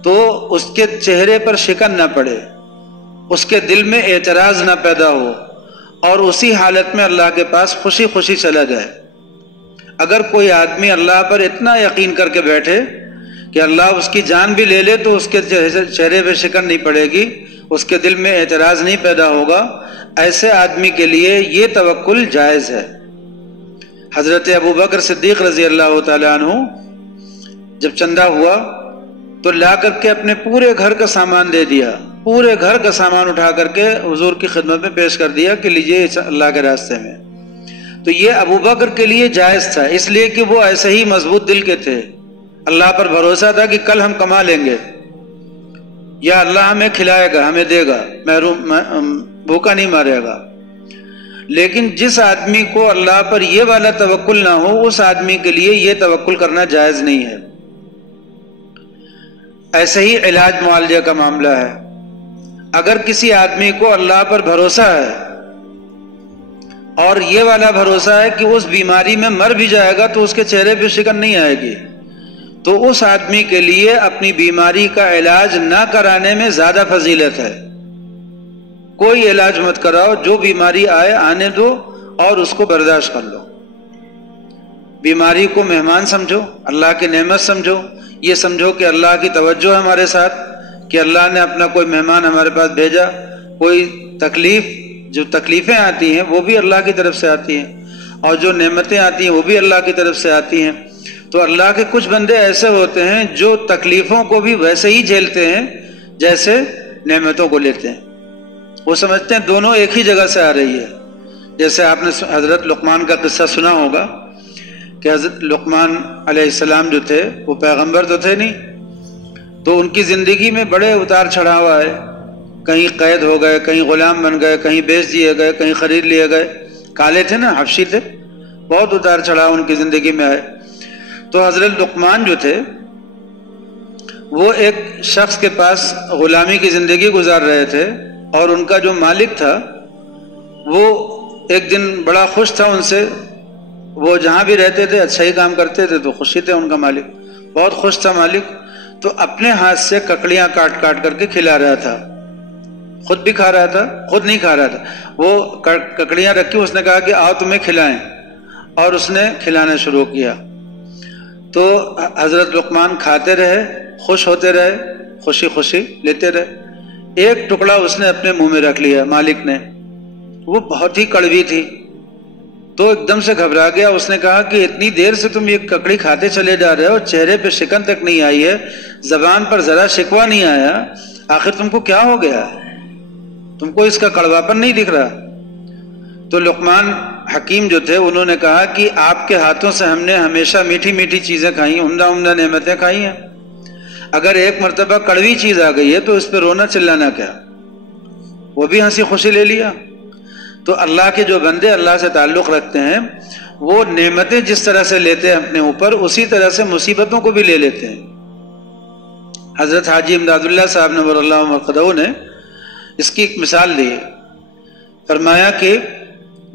تو اس کے چہرے پر شکن نہ پڑے، اس کے دل میں اعتراض نہ پیدا ہو، اور اسی حالت میں اللہ کے پاس خوشی خوشی چلا جائے۔ اگر کوئی آدمی اللہ پر اتنا یقین کر کے بیٹھے کہ اللہ اس کی جان بھی لے لے تو اس کے چہرے پہ شکن نہیں پڑے گی، اس کے دل میں اعتراض نہیں پیدا ہوگا، ایسے آدمی کے لیے یہ توکل جائز ہے۔ حضرت ابوبکر صدیق رضی اللہ تعالیٰ عنہ جب چندہ ہوا تو لا کر کے اپنے پورے گھر کا سامان دے دیا، پورے گھر کا سامان اٹھا کر کے حضور کی خدمت میں پیش کر دیا کہ لیجئے اللہ کے راستے میں۔ تو یہ ابوبکر کے لیے جائز تھا، اس لیے کہ وہ ایسے ہی مضبوط دل کے تھے، اللہ پر بھروسہ تھا کہ کل ہم کما لیں گے، یا اللہ ہمیں کھلائے گا، ہمیں دے گا، محروم بھوکا نہیں مارے گا۔ لیکن جس آدمی کو اللہ پر یہ والا توکل نہ ہو اس آدمی کے لیے یہ توکل کرنا جائز نہیں ہے۔ ایسے ہی علاج معالجے کا معاملہ ہے، اگر کسی آدمی کو اللہ پر بھروسہ ہے اور یہ والا بھروسہ ہے کہ اس بیماری میں مر بھی جائے گا تو اس کے چہرے پہ شکن نہیں آئے گی، تو اس آدمی کے لیے اپنی بیماری کا علاج نہ کرانے میں زیادہ فضیلت ہے۔ کوئی علاج مت کراؤ، جو بیماری آئے آنے دو اور اس کو برداشت کر لو۔ بیماری کو مہمان سمجھو، اللہ کی نعمت سمجھو، یہ سمجھو کہ اللہ کی توجہ ہے ہمارے ساتھ، کہ اللہ نے اپنا کوئی مہمان ہمارے پاس بھیجا۔ کوئی تکلیف، جو تکلیفیں آتی ہیں وہ بھی اللہ کی طرف سے آتی ہیں، اور جو نعمتیں آتی ہیں وہ بھی اللہ کی طرف سے آتی ہیں۔ تو اللہ کے کچھ بندے ایسے ہوتے ہیں جو تکلیفوں کو بھی ویسے ہی جھیلتے ہیں جیسے نعمتوں کو لیتے ہیں، وہ سمجھتے ہیں دونوں ایک ہی جگہ سے آ رہی ہے۔ جیسے آپ نے حضرت لقمان کا قصہ سنا ہوگا کہ حضرت لقمان علیہ السلام جو تھے وہ پیغمبر تو تھے نہیں، تو ان کی زندگی میں بڑے اتار چڑھاؤ آئے، کہیں قید ہو گئے، کہیں غلام بن گئے، کہیں بیچ دیے گئے، کہیں خرید لیے گئے، کالے تھے نا، حبشی تھے، بہت اتار چڑھاؤ ان کی زندگی میں آئے۔ تو حضرت لقمان جو تھے وہ ایک شخص کے پاس غلامی کی زندگی گزار رہے تھے، اور ان کا جو مالک تھا وہ ایک دن بڑا خوش تھا ان سے، وہ جہاں بھی رہتے تھے اچھا ہی کام کرتے تھے، تو خوشی تھے ان کا مالک، بہت خوش تھا مالک، تو اپنے ہاتھ سے ککڑیاں کاٹ کاٹ کر کے کھلا رہا تھا، خود بھی کھا رہا تھا، خود نہیں کھا رہا تھا، وہ ککڑیاں رکھی، اس نے کہا کہ آؤ تمہیں کھلائیں، اور اس نے کھلانا شروع کیا۔ تو حضرت لقمان کھاتے رہے، خوش ہوتے رہے، خوشی خوشی لیتے رہے۔ ایک ٹکڑا اس نے اپنے منہ میں رکھ لیا مالک نے، وہ بہت ہی کڑوی تھی، تو ایک دم سے گھبرا گیا، اس نے کہا کہ اتنی دیر سے تم یہ ککڑی کھاتے چلے جا رہے ہو، چہرے پہ شکن تک نہیں آئی ہے، زبان پر ذرا شکوہ نہیں آیا، آخر تم کو کیا ہو گیا، تم کو اس کا کڑواپن نہیں دکھ رہا؟ تو لقمان حکیم جو تھے انہوں نے کہا کہ آپ کے ہاتھوں سے ہم نے ہمیشہ میٹھی میٹھی چیزیں کھائی، عمدہ عمدہ نعمتیں کھائی ہیں، اگر ایک مرتبہ کڑوی چیز آ گئی ہے تو اس پہ رونا چلانا کیا؟ وہ بھی ہنسی خوشی لے لیا۔ تو اللہ کے جو بندے اللہ سے تعلق رکھتے ہیں وہ نعمتیں جس طرح سے لیتے ہیں اپنے اوپر، اسی طرح سے مصیبتوں کو بھی لے لیتے ہیں۔ حضرت حاجی امداد اللہ صاحب نور اللہ مرقدہ نے اس کی ایک مثال دی، فرمایا کہ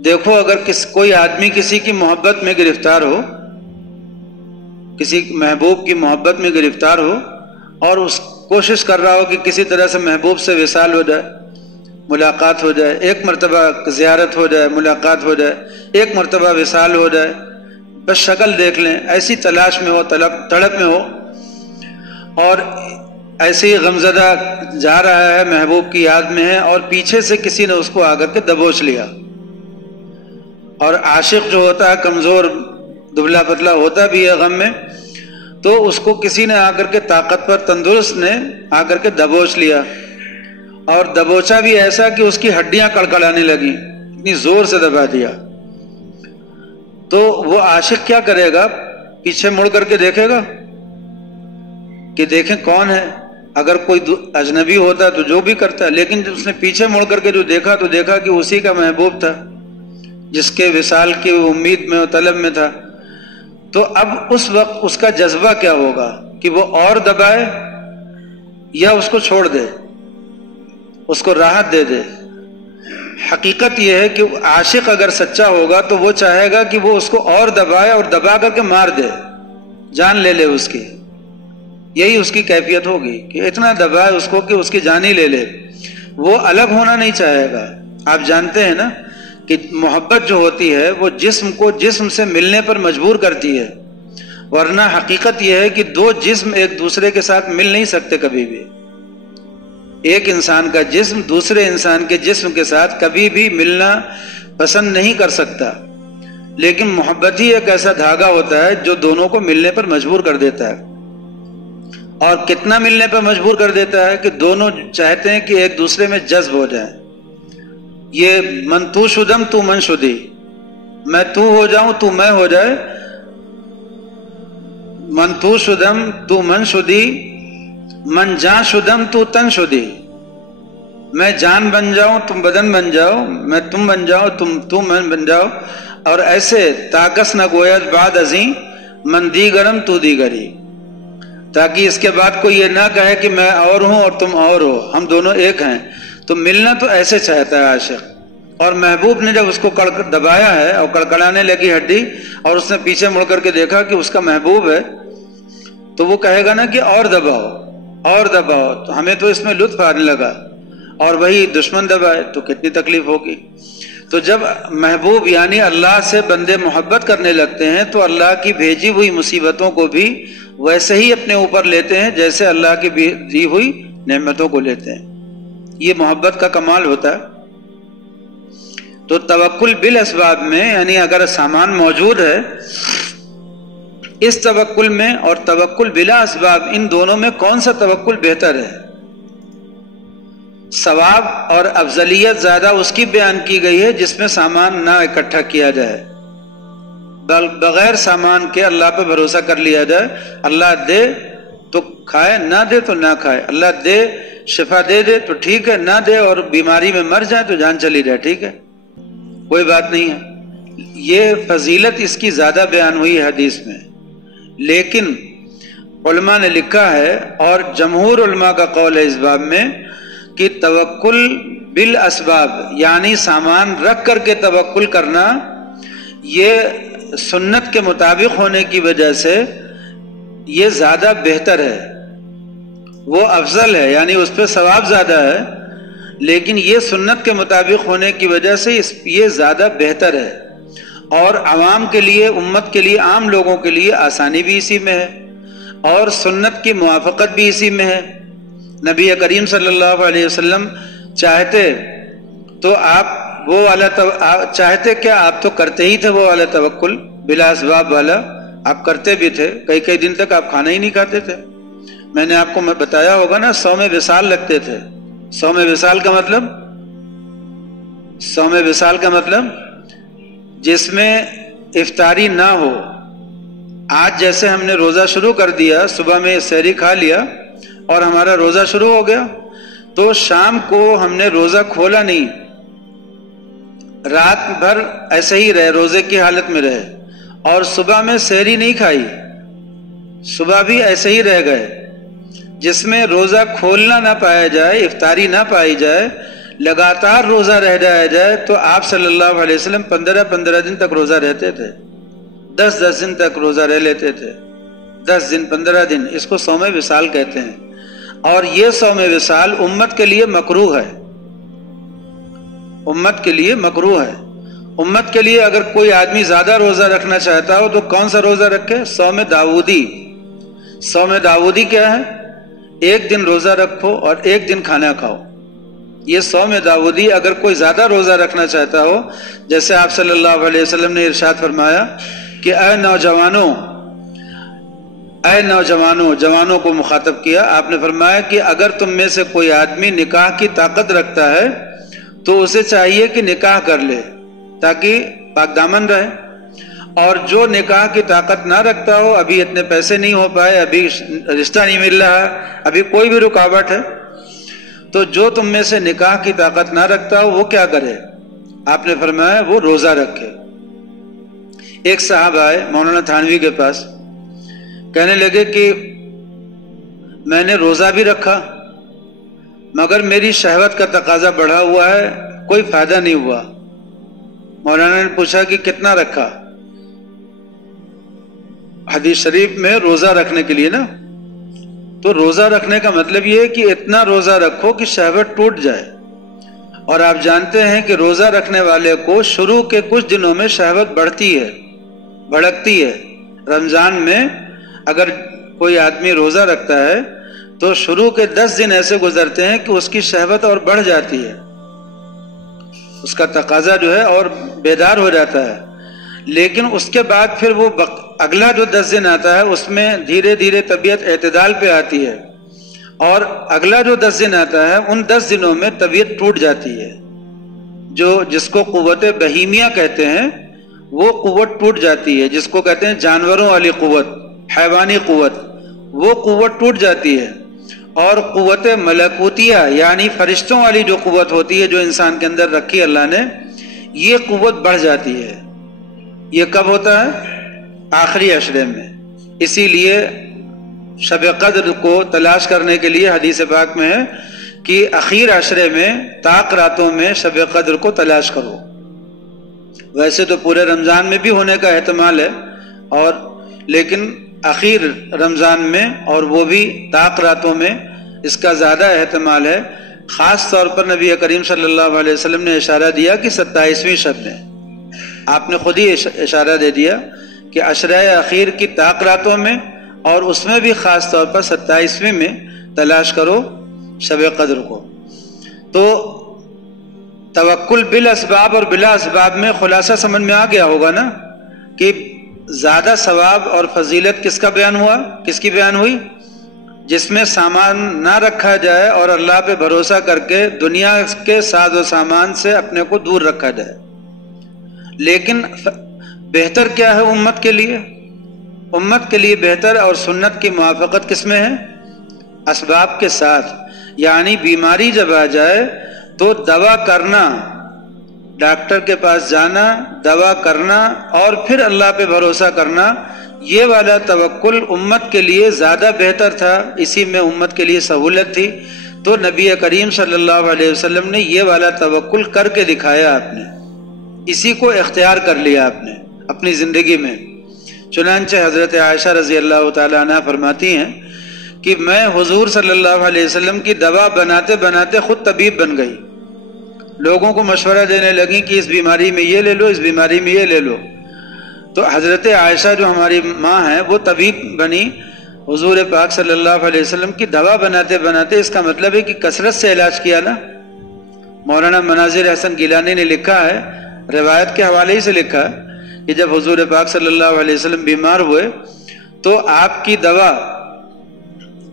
دیکھو اگر کوئی آدمی کسی کی محبت میں گرفتار ہو، کسی محبوب کی محبت میں گرفتار ہو، اور اس کوشش کر رہا ہو کہ کسی طرح سے محبوب سے وصال ہو جائے، ملاقات ہو جائے، ایک مرتبہ زیارت ہو جائے، ملاقات ہو جائے، ایک مرتبہ وصال ہو جائے، بس شکل دیکھ لیں، ایسی تلاش میں ہو، تڑپ میں ہو، اور ایسے ہی غمزدہ جا رہا ہے، محبوب کی یاد میں ہے، اور پیچھے سے کسی نے اس کو آ کر کے دبوچ لیا۔ اور عاشق جو ہوتا ہے کمزور دبلا پتلا ہوتا بھی ہے غم میں، تو اس کو کسی نے آ کر کے طاقتور تندرست نے آ کر کے دبوچ لیا، اور دبوچا بھی ایسا کہ اس کی ہڈیاں کڑکڑانے لگیں، اتنی زور سے دبا دیا۔ تو وہ عاشق کیا کرے گا؟ پیچھے مڑ کر کے دیکھے گا کہ دیکھیں کون ہے، اگر کوئی اجنبی ہوتا تو جو بھی کرتا، لیکن جب اس نے پیچھے مڑ کر کے جو دیکھا تو دیکھا کہ اسی کا محبوب تھا جس کے وصال کی امید میں اور طلب میں تھا۔ تو اب اس وقت اس کا جذبہ کیا ہوگا کہ وہ اور دبائے یا اس کو چھوڑ دے، اس کو راحت دے دے؟ حقیقت یہ ہے کہ عاشق اگر سچا ہوگا تو وہ چاہے گا کہ وہ اس کو اور دبائے اور دبا کر کے مار دے، جان لے لے اس کی، یہی اس کی کیفیت ہوگی کہ اتنا دبائے اس کو کہ اس کی جان ہی لے لے، وہ الگ ہونا نہیں چاہے گا۔ آپ جانتے ہیں نا کہ محبت جو ہوتی ہے وہ جسم کو جسم سے ملنے پر مجبور کرتی ہے، ورنہ حقیقت یہ ہے کہ دو جسم ایک دوسرے کے ساتھ مل نہیں سکتے کبھی بھی۔ ایک انسان کا جسم دوسرے انسان کے جسم کے ساتھ کبھی بھی ملنا پسند نہیں کر سکتا، لیکن محبت ہی ایک ایسا دھاگا ہوتا ہے جو دونوں کو ملنے پر مجبور کر دیتا ہے۔ اور کتنا ملنے پر مجبور کر دیتا ہے کہ دونوں چاہتے ہیں کہ ایک دوسرے میں جذب ہو جائیں۔ یہ من تو شدم تو من شدی، میں تو ہو جاؤں تو میں ہو جائے، من تو شدم تو من شدی، من جان شدم تو تن شدی، میں جان بن جاؤں تم بدن بن جاؤ، میں تم بن جاؤ تم من بن جاؤ، اور ایسے تاکس نہ گوید بعد ازیں من دیگرم تو دیگری، تاکہ اس کے بعد کوئی یہ نہ کہے کہ میں اور ہوں اور تم اور ہو، ہم دونوں ایک ہیں۔ تو ملنا تو ایسے چاہتا ہے عاشق، اور محبوب نے جب اس کو دبایا ہے اور کڑکڑانے لگی ہڈی، اور اس نے پیچھے مڑ کر کے دیکھا کہ اس کا محبوب ہے، تو وہ کہے گا نا کہ اور دباؤ اور دباؤ، تو ہمیں تو اس میں لطف آنے لگا، اور وہی دشمن دبائے تو کتنی تکلیف ہوگی۔ تو جب محبوب یعنی اللہ سے بندے محبت کرنے لگتے ہیں تو اللہ کی بھیجی ہوئی مصیبتوں کو بھی ویسے ہی اپنے اوپر لیتے ہیں جیسے اللہ کی دی ہوئی نعمتوں کو لیتے ہیں۔ یہ محبت کا کمال ہوتا ہے۔ تو توکل بالاسباب میں یعنی اگر سامان موجود ہے، اس توکل میں اور توکل بلا اسباب، ان دونوں میں کون سا توکل بہتر ہے؟ ثواب اور افضلیت زیادہ اس کی بیان کی گئی ہے جس میں سامان نہ اکٹھا کیا جائے، بغیر سامان کے اللہ پہ بھروسہ کر لیا جائے، اللہ دے تو کھائے، نہ دے تو نہ کھائے، اللہ دے شفا دے تو ٹھیک ہے، نہ دے اور بیماری میں مر جائے تو جان چلی جائے، ٹھیک ہے، کوئی بات نہیں ہے۔ یہ فضیلت اس کی زیادہ بیان ہوئی ہے حدیث میں، لیکن علماء نے لکھا ہے اور جمہور علماء کا قول ہے اس باب میں کہ توکل بالاسباب یعنی سامان رکھ کر کے توکل کرنا، یہ سنت کے مطابق ہونے کی وجہ سے یہ زیادہ بہتر ہے، وہ افضل ہے، یعنی اس پہ ثواب زیادہ ہے، لیکن یہ سنت کے مطابق ہونے کی وجہ سے یہ زیادہ بہتر ہے، اور عوام کے لیے، امت کے لیے، عام لوگوں کے لیے آسانی بھی اسی میں ہے اور سنت کی موافقت بھی اسی میں ہے۔ نبی کریم صلی اللہ علیہ وسلم چاہتے تو آپ وہ والا چاہتے کیا، آپ تو کرتے ہی تھے وہ والا توکل بلا اسباب والا، آپ کرتے بھی تھے، کئی دن تک آپ کھانا ہی نہیں کھاتے تھے۔ میں نے آپ کو بتایا ہوگا نا، صوم وصال لگتے تھے۔ صوم وصال کا مطلب، صوم وصال کا مطلب جس میں افطاری نہ ہو۔ آج جیسے ہم نے روزہ شروع کر دیا، صبح میں سحری کھا لیا اور ہمارا روزہ شروع ہو گیا، تو شام کو ہم نے روزہ کھولا نہیں، رات بھر ایسے ہی رہے، روزے کی حالت میں رہے، اور صبح میں سحری نہیں کھائی، صبح بھی ایسے ہی رہ گئے۔ جس میں روزہ کھولنا نہ پایا جائے، افطاری نہ پائی جائے، لگاتار روزہ رہ جایا جائے، تو آپ صلی اللہ علیہ وسلم 15 دن تک روزہ رہتے تھے، 10 دن تک روزہ رہ لیتے تھے، 10 دن 15 دن، اس کو صوم وصال کہتے ہیں۔ اور یہ صوم وصال امت کے لیے مکروہ ہے، امت کے لیے مکروہ ہے۔ امت کے لیے اگر کوئی آدمی زیادہ روزہ رکھنا چاہتا ہو تو کون سا روزہ رکھے؟ صوم داؤدی۔ صوم داؤدی کیا ہے؟ ایک دن روزہ رکھو اور ایک دن کھانا کھاؤ، یہ صوم داؤدی۔ اگر کوئی زیادہ روزہ رکھنا چاہتا ہو، جیسے آپ صلی اللہ علیہ وسلم نے ارشاد فرمایا کہ اے نوجوانوں، جوانوں کو مخاطب کیا، آپ نے فرمایا کہ اگر تم میں سے کوئی آدمی نکاح کی طاقت رکھتا ہے تو اسے چاہیے کہ نکاح کر لے تاکہ پاک دامن رہے، اور جو نکاح کی طاقت نہ رکھتا ہو، ابھی اتنے پیسے نہیں ہو پائے، ابھی رشتہ نہیں مل رہا، ابھی کوئی بھی رکاوٹ ہے، تو جو تم میں سے نکاح کی طاقت نہ رکھتا ہو وہ کیا کرے؟ آپ نے فرمایا وہ روزہ رکھے۔ ایک صاحب آئے مولانا تھانوی کے پاس، کہنے لگے کہ میں نے روزہ بھی رکھا مگر میری شہوت کا تقاضا بڑھا ہوا ہے، کوئی فائدہ نہیں ہوا۔ مولانا نے پوچھا کہ کتنا رکھا؟ حدیث شریف میں روزہ رکھنے کے لیے نا، تو روزہ رکھنے کا مطلب یہ ہے کہ اتنا روزہ رکھو کہ شہوت ٹوٹ جائے، اور آپ جانتے ہیں کہ روزہ رکھنے والے کو شروع کے کچھ دنوں میں شہوت بڑھتی ہے، بھڑکتی ہے۔ رمضان میں اگر کوئی آدمی روزہ رکھتا ہے تو شروع کے 10 دن ایسے گزرتے ہیں کہ اس کی شہوت اور بڑھ جاتی ہے، اس کا تقاضا جو ہے اور بیدار ہو جاتا ہے، لیکن اس کے بعد پھر وہ اگلا جو 10 دن آتا ہے اس میں دھیرے دھیرے طبیعت اعتدال پہ آتی ہے، اور اگلا جو 10 دن آتا ہے ان 10 دنوں میں طبیعت ٹوٹ جاتی ہے، جس کو قوت بہیمیہ کہتے ہیں، وہ قوت ٹوٹ جاتی ہے، جس کو کہتے ہیں جانوروں والی قوت، حیوانی قوت، وہ قوت ٹوٹ جاتی ہے، اور قوت ملکوتیہ یعنی فرشتوں والی جو قوت ہوتی ہے جو انسان کے اندر رکھی اللہ نے، یہ قوت بڑھ جاتی ہے۔ یہ کب ہوتا ہے؟ آخری عشرے میں۔ اسی لیے شب قدر کو تلاش کرنے کے لیے حدیث پاک میں ہے کہ اخیر عشرے میں، طاق راتوں میں شب قدر کو تلاش کرو۔ ویسے تو پورے رمضان میں بھی ہونے کا احتمال ہے، اور لیکن اخیر رمضان میں اور وہ بھی طاق راتوں میں اس کا زیادہ احتمال ہے۔ خاص طور پر نبی کریم صلی اللہ علیہ وسلم نے اشارہ دیا کہ 27ویں شب میں، آپ نے خود ہی اشارہ دے دیا کہ عشرہ اخیر کی طاق راتوں میں، اور اس میں بھی خاص طور پر 27ویں میں تلاش کرو شب قدر کو۔ تو توکل بالاسباب اور بلا اسباب میں خلاصہ سمجھ میں آ گیا ہوگا نا کہ زیادہ ثواب اور فضیلت کس کا بیان ہوا، کس کی بیان ہوئی؟ جس میں سامان نہ رکھا جائے اور اللہ پہ بھروسہ کر کے دنیا کے ساز و سامان سے اپنے کو دور رکھا جائے۔ لیکن بہتر کیا ہے امت کے لیے؟ امت کے لیے بہتر اور سنت کی موافقت کس میں ہے؟ اسباب کے ساتھ، یعنی بیماری جب آ جائے تو دوا کرنا، ڈاکٹر کے پاس جانا، دوا کرنا اور پھر اللہ پہ بھروسہ کرنا، یہ والا توکل امت کے لیے زیادہ بہتر تھا، اسی میں امت کے لیے سہولت تھی۔ تو نبی کریم صلی اللہ علیہ وسلم نے یہ والا توکل کر کے دکھایا، آپ نے اسی کو اختیار کر لیا آپ نے اپنی زندگی میں۔ چنانچہ حضرت عائشہ رضی اللہ تعالی عنہ فرماتی ہیں کہ میں حضور صلی اللہ علیہ وسلم کی دوا بناتے بناتے خود طبیب بن گئی، لوگوں کو مشورہ دینے لگی کہ اس بیماری میں یہ لے لو، اس بیماری میں یہ لے لو۔ تو حضرت عائشہ جو ہماری ماں ہیں وہ طبیب بنی حضور پاک صلی اللہ علیہ وسلم کی دوا بناتے بناتے۔ اس کا مطلب ہے کہ کثرت سے علاج کیا نا۔ مولانا مناظر حسن گیلانی نے لکھا ہے، روایت کے حوالے ہی سے لکھا ہے کہ جب حضور پاک صلی اللہ علیہ وسلم بیمار ہوئے تو آپ کی دوا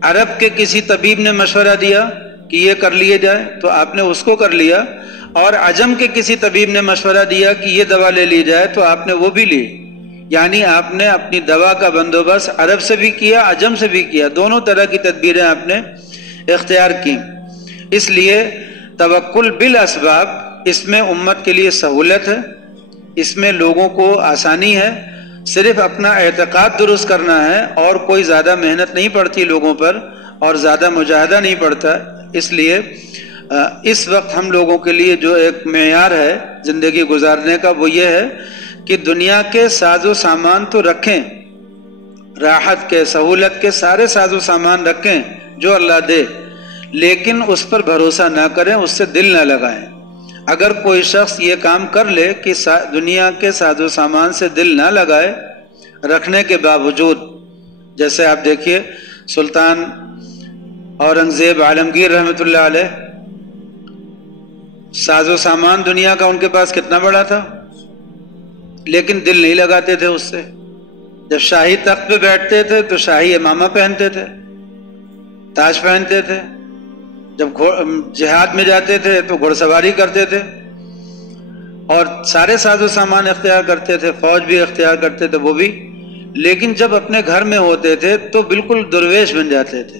عرب کے کسی طبیب نے مشورہ دیا کہ یہ کر لیے جائے تو آپ نے اس کو کر لیا، اور عجم کے کسی طبیب نے مشورہ دیا کہ یہ دوا لے لی جائے تو آپ نے وہ بھی لی۔ یعنی آپ نے اپنی دوا کا بندوبست عرب سے بھی کیا، عجم سے بھی کیا، دونوں طرح کی تدبیریں آپ نے اختیار کی۔ اس لیے توکل بالاسباب، اس میں امت کے لیے سہولت ہے، اس میں لوگوں کو آسانی ہے، صرف اپنا اعتقاد درست کرنا ہے اور کوئی زیادہ محنت نہیں پڑتی لوگوں پر اور زیادہ مجاہدہ نہیں پڑتا۔ اس لیے اس وقت ہم لوگوں کے لیے جو ایک معیار ہے زندگی گزارنے کا وہ یہ ہے کہ دنیا کے ساز و سامان تو رکھیں، راحت کے، سہولت کے سارے ساز و سامان رکھیں جو اللہ دے، لیکن اس پر بھروسہ نہ کریں، اس سے دل نہ لگائیں۔ اگر کوئی شخص یہ کام کر لے کہ دنیا کے ساز و سامان سے دل نہ لگائے رکھنے کے باوجود، جیسے آپ دیکھیے سلطان اورنگزیب عالمگیر رحمۃ اللہ علیہ، ساز و سامان دنیا کا ان کے پاس کتنا بڑا تھا، لیکن دل نہیں لگاتے تھے اس سے۔ جب شاہی تخت پہ بیٹھتے تھے تو شاہی امامہ پہنتے تھے، تاج پہنتے تھے، جب جہاد میں جاتے تھے تو گھڑ سواری کرتے تھے اور سارے ساز و سامان اختیار کرتے تھے، فوج بھی اختیار کرتے تھے وہ بھی، لیکن جب اپنے گھر میں ہوتے تھے تو بالکل درویش بن جاتے تھے،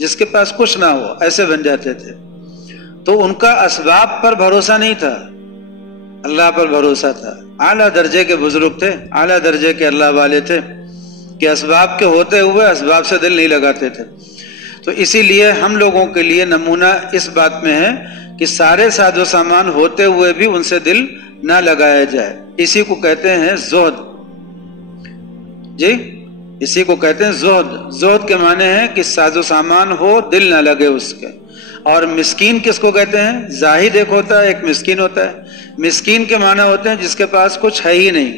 جس کے پاس کچھ نہ ہو ایسے بن جاتے تھے۔ تو ان کا اسباب پر بھروسہ نہیں تھا، اللہ پر بھروسہ تھا۔ اعلیٰ درجے کے بزرگ تھے، اعلیٰ درجے کے اللہ والے تھے کہ اسباب کے ہوتے ہوئے اسباب سے دل نہیں لگاتے تھے۔ تو اسی لیے ہم لوگوں کے لیے نمونہ اس بات میں ہے کہ سارے ساز و سامان ہوتے ہوئے بھی ان سے دل نہ لگایا جائے۔ اسی کو کہتے ہیں زہد، جی اسی کو کہتے ہیں زہد۔ زہد کے معنی ہے کہ ساز و سامان ہو، دل نہ لگے اس کے۔ اور مسکین کس کو کہتے ہیں؟ زاہد ایک ہوتا ہے، ایک مسکین ہوتا ہے۔ مسکین کے معنی ہوتے ہیں جس کے پاس کچھ ہے ہی نہیں،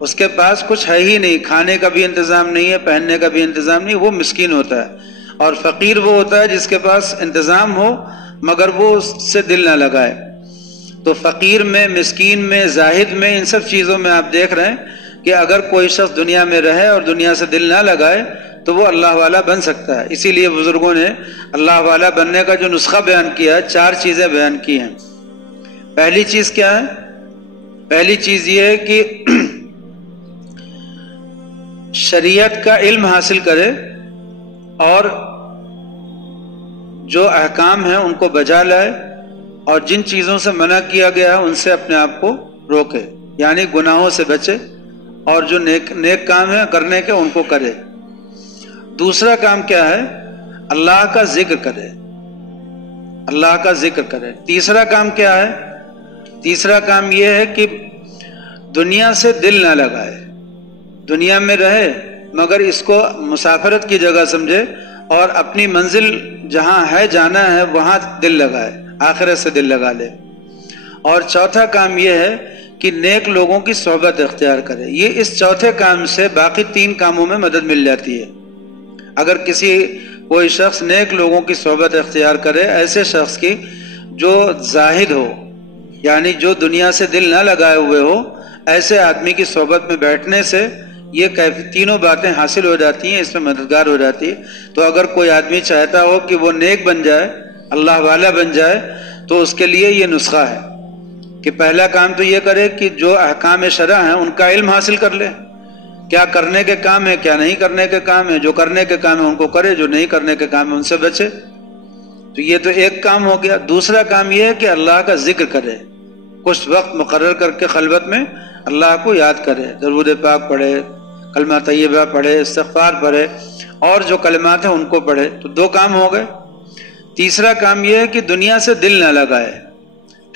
اس کے پاس کچھ ہے ہی نہیں، کھانے کا بھی انتظام نہیں ہے، پہننے کا بھی انتظام نہیں، وہ مسکین ہوتا ہے۔ اور فقیر وہ ہوتا ہے جس کے پاس انتظام ہو مگر وہ اس سے دل نہ لگائے۔ تو فقیر میں، مسکین میں، زاہد میں، ان سب چیزوں میں آپ دیکھ رہے ہیں کہ اگر کوئی شخص دنیا میں رہے اور دنیا سے دل نہ لگائے تو وہ اللہ والا بن سکتا ہے۔ اسی لیے بزرگوں نے اللہ والا بننے کا جو نسخہ بیان کیا ہے، 4 چیزیں بیان کی ہیں۔ پہلی چیز کیا ہے؟ پہلی چیز یہ ہے کہ شریعت کا علم حاصل کرے اور جو احکام ہیں ان کو بجا لائے، اور جن چیزوں سے منع کیا گیا ہے ان سے اپنے آپ کو روکے، یعنی گناہوں سے بچے، اور جو نیک کام ہیں کرنے کے ان کو کرے۔ دوسرا کام کیا ہے؟ اللہ کا ذکر کرے، اللہ کا ذکر کرے۔ تیسرا کام کیا ہے؟ تیسرا کام یہ ہے کہ دنیا سے دل نہ لگائے، دنیا میں رہے مگر اس کو مسافرت کی جگہ سمجھے اور اپنی منزل جہاں ہے جانا ہے وہاں دل لگائے، آخرت سے دل لگا لے۔ اور چوتھا کام یہ ہے کہ نیک لوگوں کی صحبت اختیار کرے۔ یہ اس چوتھے کام سے باقی 3 کاموں میں مدد مل جاتی ہے۔ اگر کوئی شخص نیک لوگوں کی صحبت اختیار کرے، ایسے شخص کی جو زاہد ہو، یعنی جو دنیا سے دل نہ لگائے ہوئے ہو، ایسے آدمی کی صحبت میں بیٹھنے سے یہ تینوں باتیں حاصل ہو جاتی ہیں، اس میں مددگار ہو جاتی ہے۔ تو اگر کوئی آدمی چاہتا ہو کہ وہ نیک بن جائے، اللہ والا بن جائے، تو اس کے لیے یہ نسخہ ہے کہ پہلا کام تو یہ کرے کہ جو احکام شرع ہیں ان کا علم حاصل کر لے، کیا کرنے کے کام ہے، کیا نہیں کرنے کے کام ہے، جو کرنے کے کام ہے ان کو کرے، جو نہیں کرنے کے کام ہے ان سے بچے۔ تو یہ تو ایک کام ہو گیا۔ دوسرا کام یہ ہے کہ اللہ کا ذکر کرے، کچھ وقت مقرر کر کے خلوت میں اللہ کو یاد کرے، درود پاک پڑھے، کلمہ طیبہ پڑھے، استغفار پڑھے، اور جو کلمات ہیں ان کو پڑھے۔ تو دو کام ہو گئے۔ تیسرا کام یہ ہے کہ دنیا سے دل نہ لگائے۔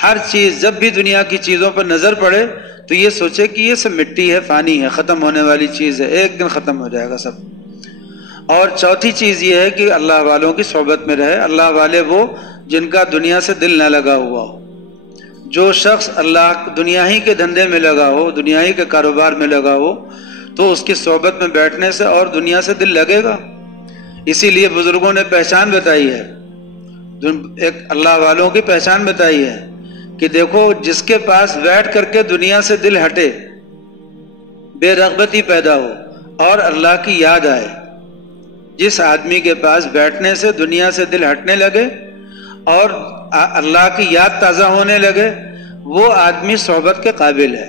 ہر چیز، جب بھی دنیا کی چیزوں پر نظر پڑے تو یہ سوچے کہ یہ سب مٹی ہے، فانی ہے، ختم ہونے والی چیز ہے، ایک دن ختم ہو جائے گا سب۔ اور چوتھی چیز یہ ہے کہ اللہ والوں کی صحبت میں رہے۔ اللہ والے وہ جن کا دنیا سے دل نہ لگا ہوا ہو۔ جو شخص اللہ دنیا ہی کے دھندے میں لگا ہو، دنیا ہی کے کاروبار میں لگا ہو، تو اس کی صحبت میں بیٹھنے سے اور دنیا سے دل لگے گا۔ اسی لیے بزرگوں نے پہچان بتائی ہے، ایک اللہ والوں کی پہچان بتائی ہے کہ دیکھو، جس کے پاس بیٹھ کر کے دنیا سے دل ہٹے، بے رغبتی پیدا ہو اور اللہ کی یاد آئے، جس آدمی کے پاس بیٹھنے سے دنیا سے دل ہٹنے لگے اور اللہ کی یاد تازہ ہونے لگے، وہ آدمی صحبت کے قابل ہے۔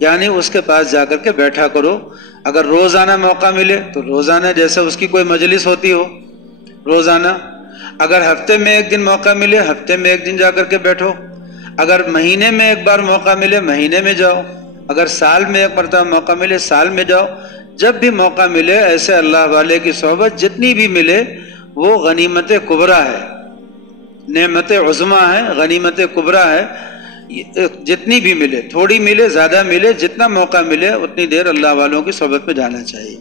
یعنی اس کے پاس جا کر کے بیٹھا کرو۔ اگر روزانہ موقع ملے تو روزانہ، جیسے اس کی کوئی مجلس ہوتی ہو روزانہ۔ اگر ہفتے میں ایک دن موقع ملے، ہفتے میں ایک دن جا کر کے بیٹھو۔ اگر مہینے میں ایک بار موقع ملے، مہینے میں جاؤ۔ اگر سال میں ایک مرتبہ موقع ملے، سال میں جاؤ۔ جب بھی موقع ملے ایسے اللہ والے کی صحبت جتنی بھی ملے وہ غنیمت کبریٰ ہے، نعمت عظمیٰ ہے، غنیمت کبریٰ ہے۔ جتنی بھی ملے، تھوڑی ملے، زیادہ ملے، جتنا موقع ملے اتنی دیر اللہ والوں کی صحبت میں جانا چاہیے۔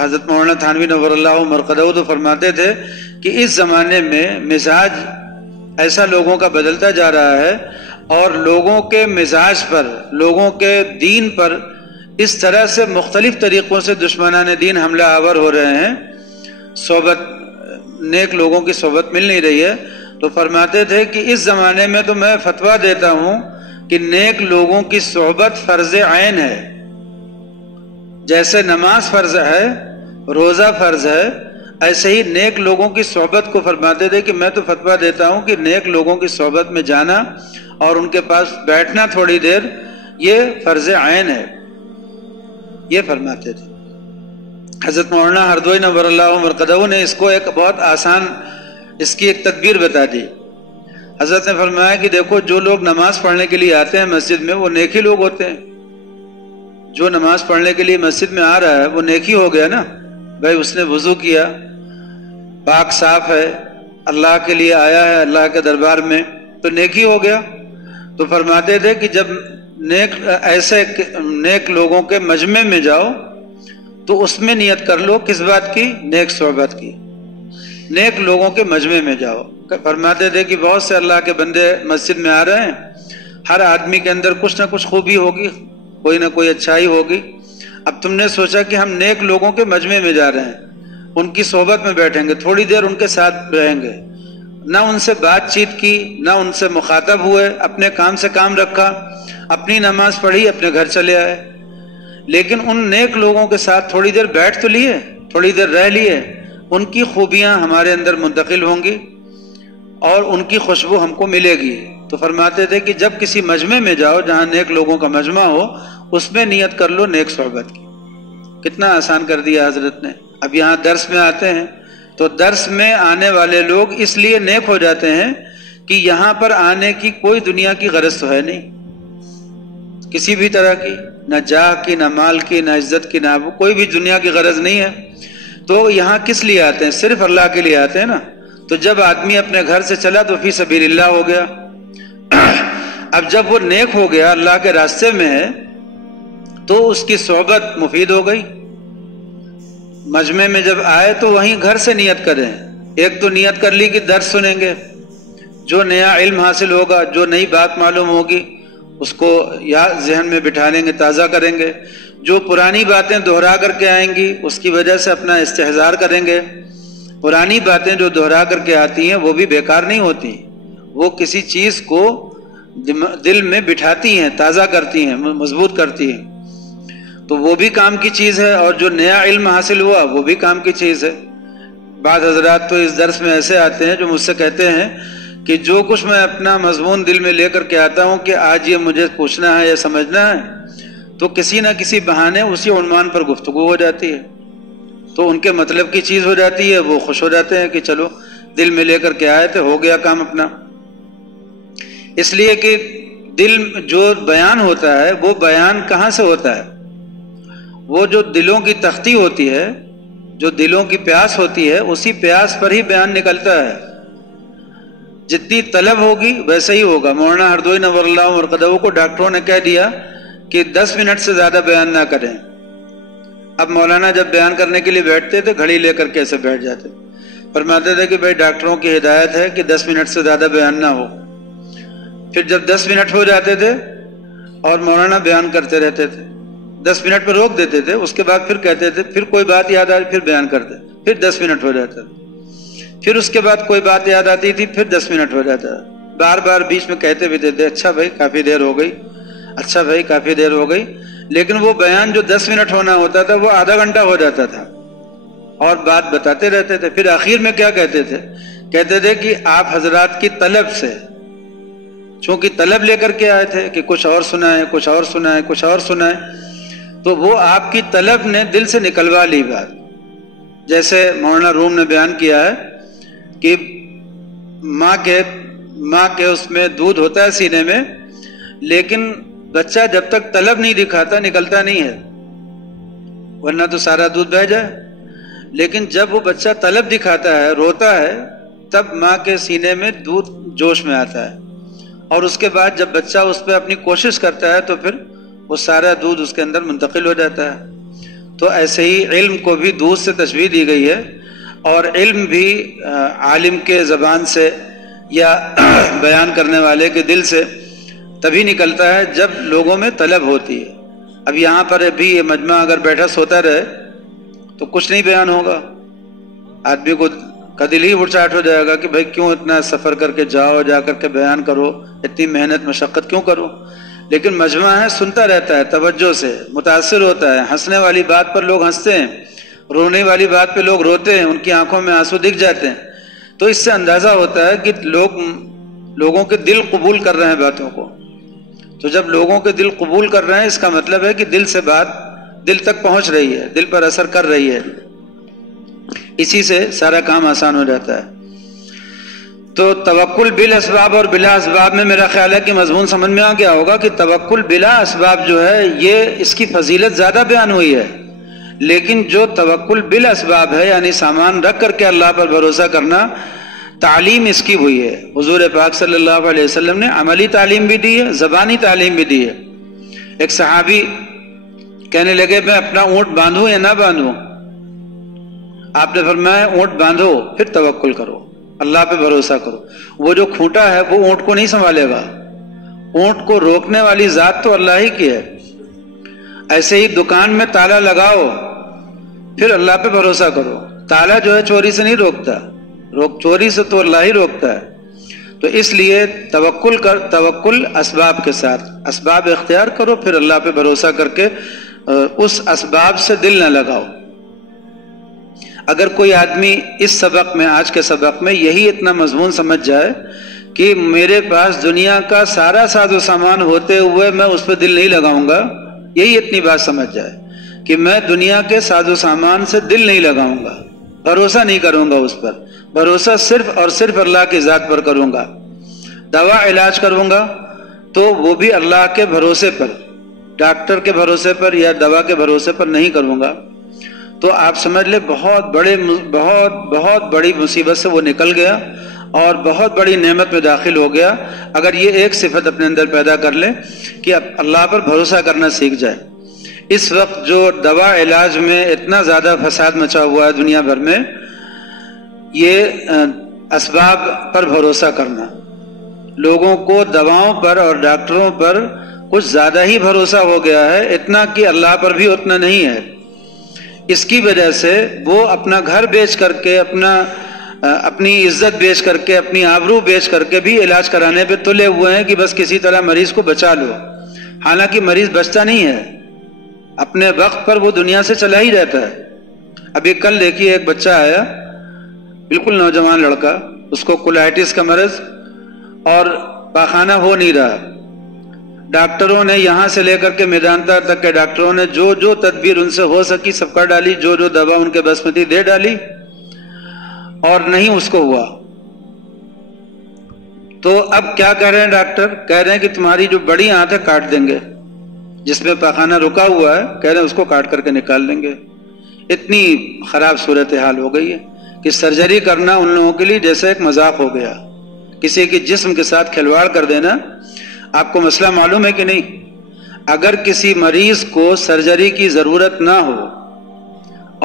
حضرت مولانا تھانوی نور اللہ مرقدہ تو فرماتے تھے کہ اس زمانے میں مزاج ایسا لوگوں کا بدلتا جا رہا ہے، اور لوگوں کے مزاج پر، لوگوں کے دین پر اس طرح سے مختلف طریقوں سے دشمنان دین حملہ آور ہو رہے ہیں، صحبت، نیک لوگوں کی صحبت مل نہیں رہی ہے۔ تو فرماتے تھے کہ اس زمانے میں تو میں فتویٰ دیتا ہوں کہ نیک لوگوں کی صحبت فرض عین ہے۔ جیسے نماز فرض ہے، روزہ فرض ہے، ایسے ہی نیک لوگوں کی صحبت کو فرماتے تھے کہ میں تو فتویٰ دیتا ہوں کہ نیک لوگوں کی صحبت میں جانا اور ان کے پاس بیٹھنا تھوڑی دیر، یہ فرض عین ہے، یہ فرماتے تھے۔ حضرت مولانا ہردوئی نور اللہ مرقدہ نے اس کو ایک بہت آسان، اس کی ایک تدبیر بتا دی۔ حضرت نے فرمایا کہ دیکھو، جو لوگ نماز پڑھنے کے لیے آتے ہیں مسجد میں وہ نیک ہی لوگ ہوتے ہیں۔ جو نماز پڑھنے کے لیے مسجد میں آ رہا ہے وہ نیک ہی ہو گیا نا، بھائی اس نے وضو کیا، پاک صاف ہے، اللہ کے لیے آیا ہے، اللہ کے دربار میں، تو نیک ہی ہو گیا۔ تو فرماتے تھے کہ جب ایسے نیک لوگوں کے مجمع میں جاؤ تو اس میں نیت کر لو، کس بات کی؟ نیک صحبت کی۔ نیک لوگوں کے مجمع میں جاؤ۔ فرماتے تھے کہ بہت سے اللہ کے بندے مسجد میں آ رہے ہیں، ہر آدمی کے اندر کچھ نہ کچھ خوبی ہوگی، کوئی نہ کوئی اچھائی ہوگی۔ اب تم نے سوچا کہ ہم نیک لوگوں کے مجمع میں جا رہے ہیں، ان کی صحبت میں بیٹھیں گے، تھوڑی دیر ان کے ساتھ رہیں گے، نہ ان سے بات چیت کی، نہ ان سے مخاطب ہوئے، اپنے کام سے کام رکھا، اپنی نماز پڑھی، اپنے گھر چلے آئے۔ لیکن ان نیک لوگوں کے ساتھ تھوڑی دیر بیٹھ تو لیے، تھوڑی دیر رہ لیے، ان کی خوبیاں ہمارے اندر منتقل ہوں گی اور ان کی خوشبو ہم کو ملے گی۔ تو فرماتے تھے کہ جب کسی مجمع میں جاؤ جہاں نیک لوگوں کا مجمع ہو، اس میں نیت کر لو نیک صحبت کی۔ کتنا آسان کر دیا حضرت نے۔ اب یہاں درس میں آتے ہیں تو درس میں آنے والے لوگ اس لیے نیک ہو جاتے ہیں کہ یہاں پر آنے کی کوئی دنیا کی غرض تو ہے نہیں، کسی بھی طرح کی، نہ جاہ کی، نہ مال کی، نہ عزت کی، نہ کوئی بھی دنیا کی غرض نہیں ہے۔ تو یہاں کس لیے آتے ہیں؟ صرف اللہ کے لیے آتے ہیں نا۔ تو جب آدمی اپنے گھر سے چلا تو فی سبیل اللہ ہو گیا۔ اب جب وہ نیک ہو گیا، اللہ کے راستے میں ہے، تو اس کی صحبت مفید ہو گئی۔ مجمع میں جب آئے تو وہیں گھر سے نیت کریں۔ ایک تو نیت کر لی کہ درس سنیں گے، جو نیا علم حاصل ہوگا، جو نئی بات معلوم ہوگی اس کو یاد ذہن میں بٹھا لیں گے، تازہ کریں گے۔ جو پرانی باتیں دہرا کر کے آئیں گی اس کی وجہ سے اپنا استحضار کریں گے۔ پرانی باتیں جو دہرا کر کے آتی ہیں وہ بھی بیکار نہیں ہوتی، وہ کسی چیز کو دل میں بٹھاتی ہیں، تازہ کرتی ہیں، مضبوط کرتی ہیں۔ تو وہ بھی کام کی چیز ہے، اور جو نیا علم حاصل ہوا وہ بھی کام کی چیز ہے۔ بعض حضرات تو اس درس میں ایسے آتے ہیں جو مجھ سے کہتے ہیں کہ جو کچھ میں اپنا مضمون دل میں لے کر کے آتا ہوں کہ آج یہ مجھے پوچھنا ہے یا سمجھنا ہے، تو کسی نہ کسی بہانے اسی عنوان پر گفتگو ہو جاتی ہے، تو ان کے مطلب کی چیز ہو جاتی ہے، وہ خوش ہو جاتے ہیں کہ چلو دل میں لے کر کے آئے تھے، ہو گیا کام اپنا۔ اس لیے کہ دل جو بیان ہوتا ہے وہ بیان کہاں سے ہوتا ہے؟ وہ جو دلوں کی تختی ہوتی ہے، جو دلوں کی پیاس ہوتی ہے، اسی پیاس پر ہی بیان نکلتا ہے۔ جتنی طلب ہوگی ویسے ہی ہوگا۔ مولانا ہردوئی نور اللہ مرقدہ کو ڈاکٹروں نے کہہ دیا کہ 10 منٹ سے زیادہ بیان نہ کریں۔ اب مولانا جب بیان کرنے کے لیے بیٹھتے تھے گھڑی لے کر کے ایسے بیٹھ جاتے، فرماتے تھے کہ بھائی ڈاکٹروں کی ہدایت ہے کہ 10 منٹ سے زیادہ بیان نہ ہو۔ پھر جب 10 منٹ ہو جاتے تھے اور مولانا بیان کرتے رہتے تھے، 10 منٹ پہ روک دیتے تھے، اس کے بعد پھر کہتے تھے، پھر کوئی بات یاد آئی پھر بیان کرتے، پھر 10 منٹ ہو جاتا تھا، پھر اس کے بعد کوئی بات یاد آتی تھی پھر 10 منٹ ہو جاتا تھا، بار بار بیچ میں کہتے بھی تھے اچھا بھائی کافی دیر ہو گئی، اچھا بھائی کافی دیر ہو گئی، لیکن وہ بیان جو 10 منٹ ہونا ہوتا تھا وہ آدھا گھنٹہ ہو جاتا تھا، اور بات بتاتے رہتے تھے۔ پھر آخر میں کیا کہتے تھے؟ کہتے تھے کہ آپ حضرات کی طلب سے، چونکہ طلب لے کر کے آئے تھے کہ کچھ اور سنائیں، کچھ اور سنائیں، کچھ اور سنائیں، تو وہ آپ کی طلب نے دل سے نکلوا لی بات۔ جیسے مولانا روم نے بیان کیا ہے کہ ماں کے اس میں دودھ ہوتا ہے سینے میں، لیکن بچہ جب تک طلب نہیں دکھاتا نکلتا نہیں ہے، ورنہ تو سارا دودھ بہہ جائے، لیکن جب وہ بچہ طلب دکھاتا ہے، روتا ہے، تب ماں کے سینے میں دودھ جوش میں آتا ہے، اور اس کے بعد جب بچہ اس پہ اپنی کوشش کرتا ہے تو پھر وہ سارا دودھ اس کے اندر منتقل ہو جاتا ہے۔ تو ایسے ہی علم کو بھی دودھ سے تشبیہ دی گئی ہے، اور علم بھی عالم کے زبان سے یا بیان کرنے والے کے دل سے تبھی نکلتا ہے جب لوگوں میں طلب ہوتی ہے۔ اب یہاں پر بھی یہ مجمع اگر بیٹھا سوتا رہے تو کچھ نہیں بیان ہوگا، آدمی کو کا دل ہی اچاٹ ہو جائے گا کہ بھائی کیوں اتنا سفر کر کے جاؤ، جا کر کے بیان کرو، اتنی محنت مشقت کیوں کرو۔ لیکن مجمع ہے، سنتا رہتا ہے توجہ سے، متاثر ہوتا ہے، ہنسنے والی بات پر لوگ ہنستے ہیں، رونے والی بات پہ لوگ روتے ہیں، ان کی آنکھوں میں آنسو دکھ جاتے ہیں، تو اس سے اندازہ ہوتا ہے کہ لوگوں کے دل قبول کر رہے ہیں باتوں کو۔ تو جب لوگوں کے دل قبول کر رہے ہیں اس کا مطلب ہے کہ دل سے بات دل تک پہنچ رہی ہے، دل پر اثر کر رہی ہے، اسی سے سارا کام آسان ہو جاتا ہے۔ تو توکل بالاسباب اور بلا اسباب میں میرا خیال ہے کہ مضمون سمجھ میں آ گیا ہوگا کہ توکل بلا اسباب جو ہے یہ اس کی فضیلت زیادہ بیان ہوئی ہے، لیکن جو توکل بالاسباب ہے یعنی سامان رکھ کر کے اللہ پر بھروسہ کرنا، تعلیم اس کی ہوئی ہے۔ حضور پاک صلی اللہ علیہ وسلم نے عملی تعلیم بھی دی ہے، زبانی تعلیم بھی دی ہے۔ ایک صحابی کہنے لگے میں اپنا اونٹ باندھوں یا نہ باندھوں؟ آپ نے فرمایا اونٹ باندھو پھر توکل کرو، اللہ پہ بھروسہ کرو۔ وہ جو کھوٹا ہے وہ اونٹ کو نہیں سنبھالے گا، اونٹ کو روکنے والی ذات تو اللہ ہی کی ہے۔ ایسے ہی دکان میں تالا لگاؤ پھر اللہ پہ بھروسہ کرو، تالا جو ہے چوری سے نہیں روکتا، چوری سے تو اللہ ہی روکتا ہے۔ تو اس لیے توکل اسباب کے ساتھ، اسباب اختیار کرو پھر اللہ پہ بھروسہ کر کے اس اسباب سے دل نہ لگاؤ۔ اگر کوئی آدمی اس سبق میں، آج کے سبق میں یہی اتنا مضمون سمجھ جائے کہ میرے پاس دنیا کا سارا ساز و سامان ہوتے ہوئے میں اس پہ دل نہیں لگاؤں گا، یہی اتنی بات سمجھ جائے کہ میں دنیا کے ساز و سامان سے دل نہیں لگاؤں گا، بھروسہ نہیں کروں گا، اس پر بھروسہ صرف اور صرف اللہ کی ذات پر کروں گا۔ دوا علاج کروں گا تو وہ بھی اللہ کے بھروسے پر، ڈاکٹر کے بھروسے پر یا دوا کے بھروسے پر نہیں کروں گا، تو آپ سمجھ لیں بہت بڑی مصیبت سے وہ نکل گیا اور بہت بڑی نعمت میں داخل ہو گیا اگر یہ ایک صفت اپنے اندر پیدا کر لے کہ اللہ پر بھروسہ کرنا سیکھ جائے۔ اس وقت جو دوا علاج میں اتنا زیادہ فساد مچا ہوا ہے دنیا بھر میں، یہ اسباب پر بھروسہ کرنا، لوگوں کو دواؤں پر اور ڈاکٹروں پر کچھ زیادہ ہی بھروسہ ہو گیا ہے، اتنا کہ اللہ پر بھی اتنا نہیں ہے۔ اس کی وجہ سے وہ اپنا گھر بیچ کر کے، اپنی عزت بیچ کر کے، اپنی آبرو بیچ کر کے بھی علاج کرانے پہ تلے ہوئے ہیں کہ بس کسی طرح مریض کو بچا لو، حالانکہ مریض بچتا نہیں ہے، اپنے وقت پر وہ دنیا سے چلا ہی جاتا ہے۔ ابھی کل دیکھیے ایک بچہ آیا، بالکل نوجوان لڑکا، اس کو کولائٹس کا مرض اور پاخانہ ہو نہیں رہا۔ ڈاکٹروں نے یہاں سے لے کر کے میدان تک کے ڈاکٹروں نے جو جو تدبیر ان سے ہو سکی سب کر ڈالی، جو جو دوا ان کے بس میں تھی دے ڈالی، اور نہیں اس کو ہوا۔ تو اب کیا کہہ رہے ہیں ڈاکٹر؟ کہہ رہے ہیں کہ تمہاری جو بڑی آنت ہے کاٹ دیں گے، جس میں پاخانہ رکا ہوا ہے، کہہ رہے ہیں اس کو کاٹ کر کے نکال دیں گے۔ اتنی خراب صورتحال ہو گئی ہے کہ سرجری کرنا ان لوگوں کے لیے جیسے ایک مذاق ہو گیا، کسی کے جسم کے ساتھ کھلواڑ کر دینا۔ آپ کو مسئلہ معلوم ہے کہ نہیں؟ اگر کسی مریض کو سرجری کی ضرورت نہ ہو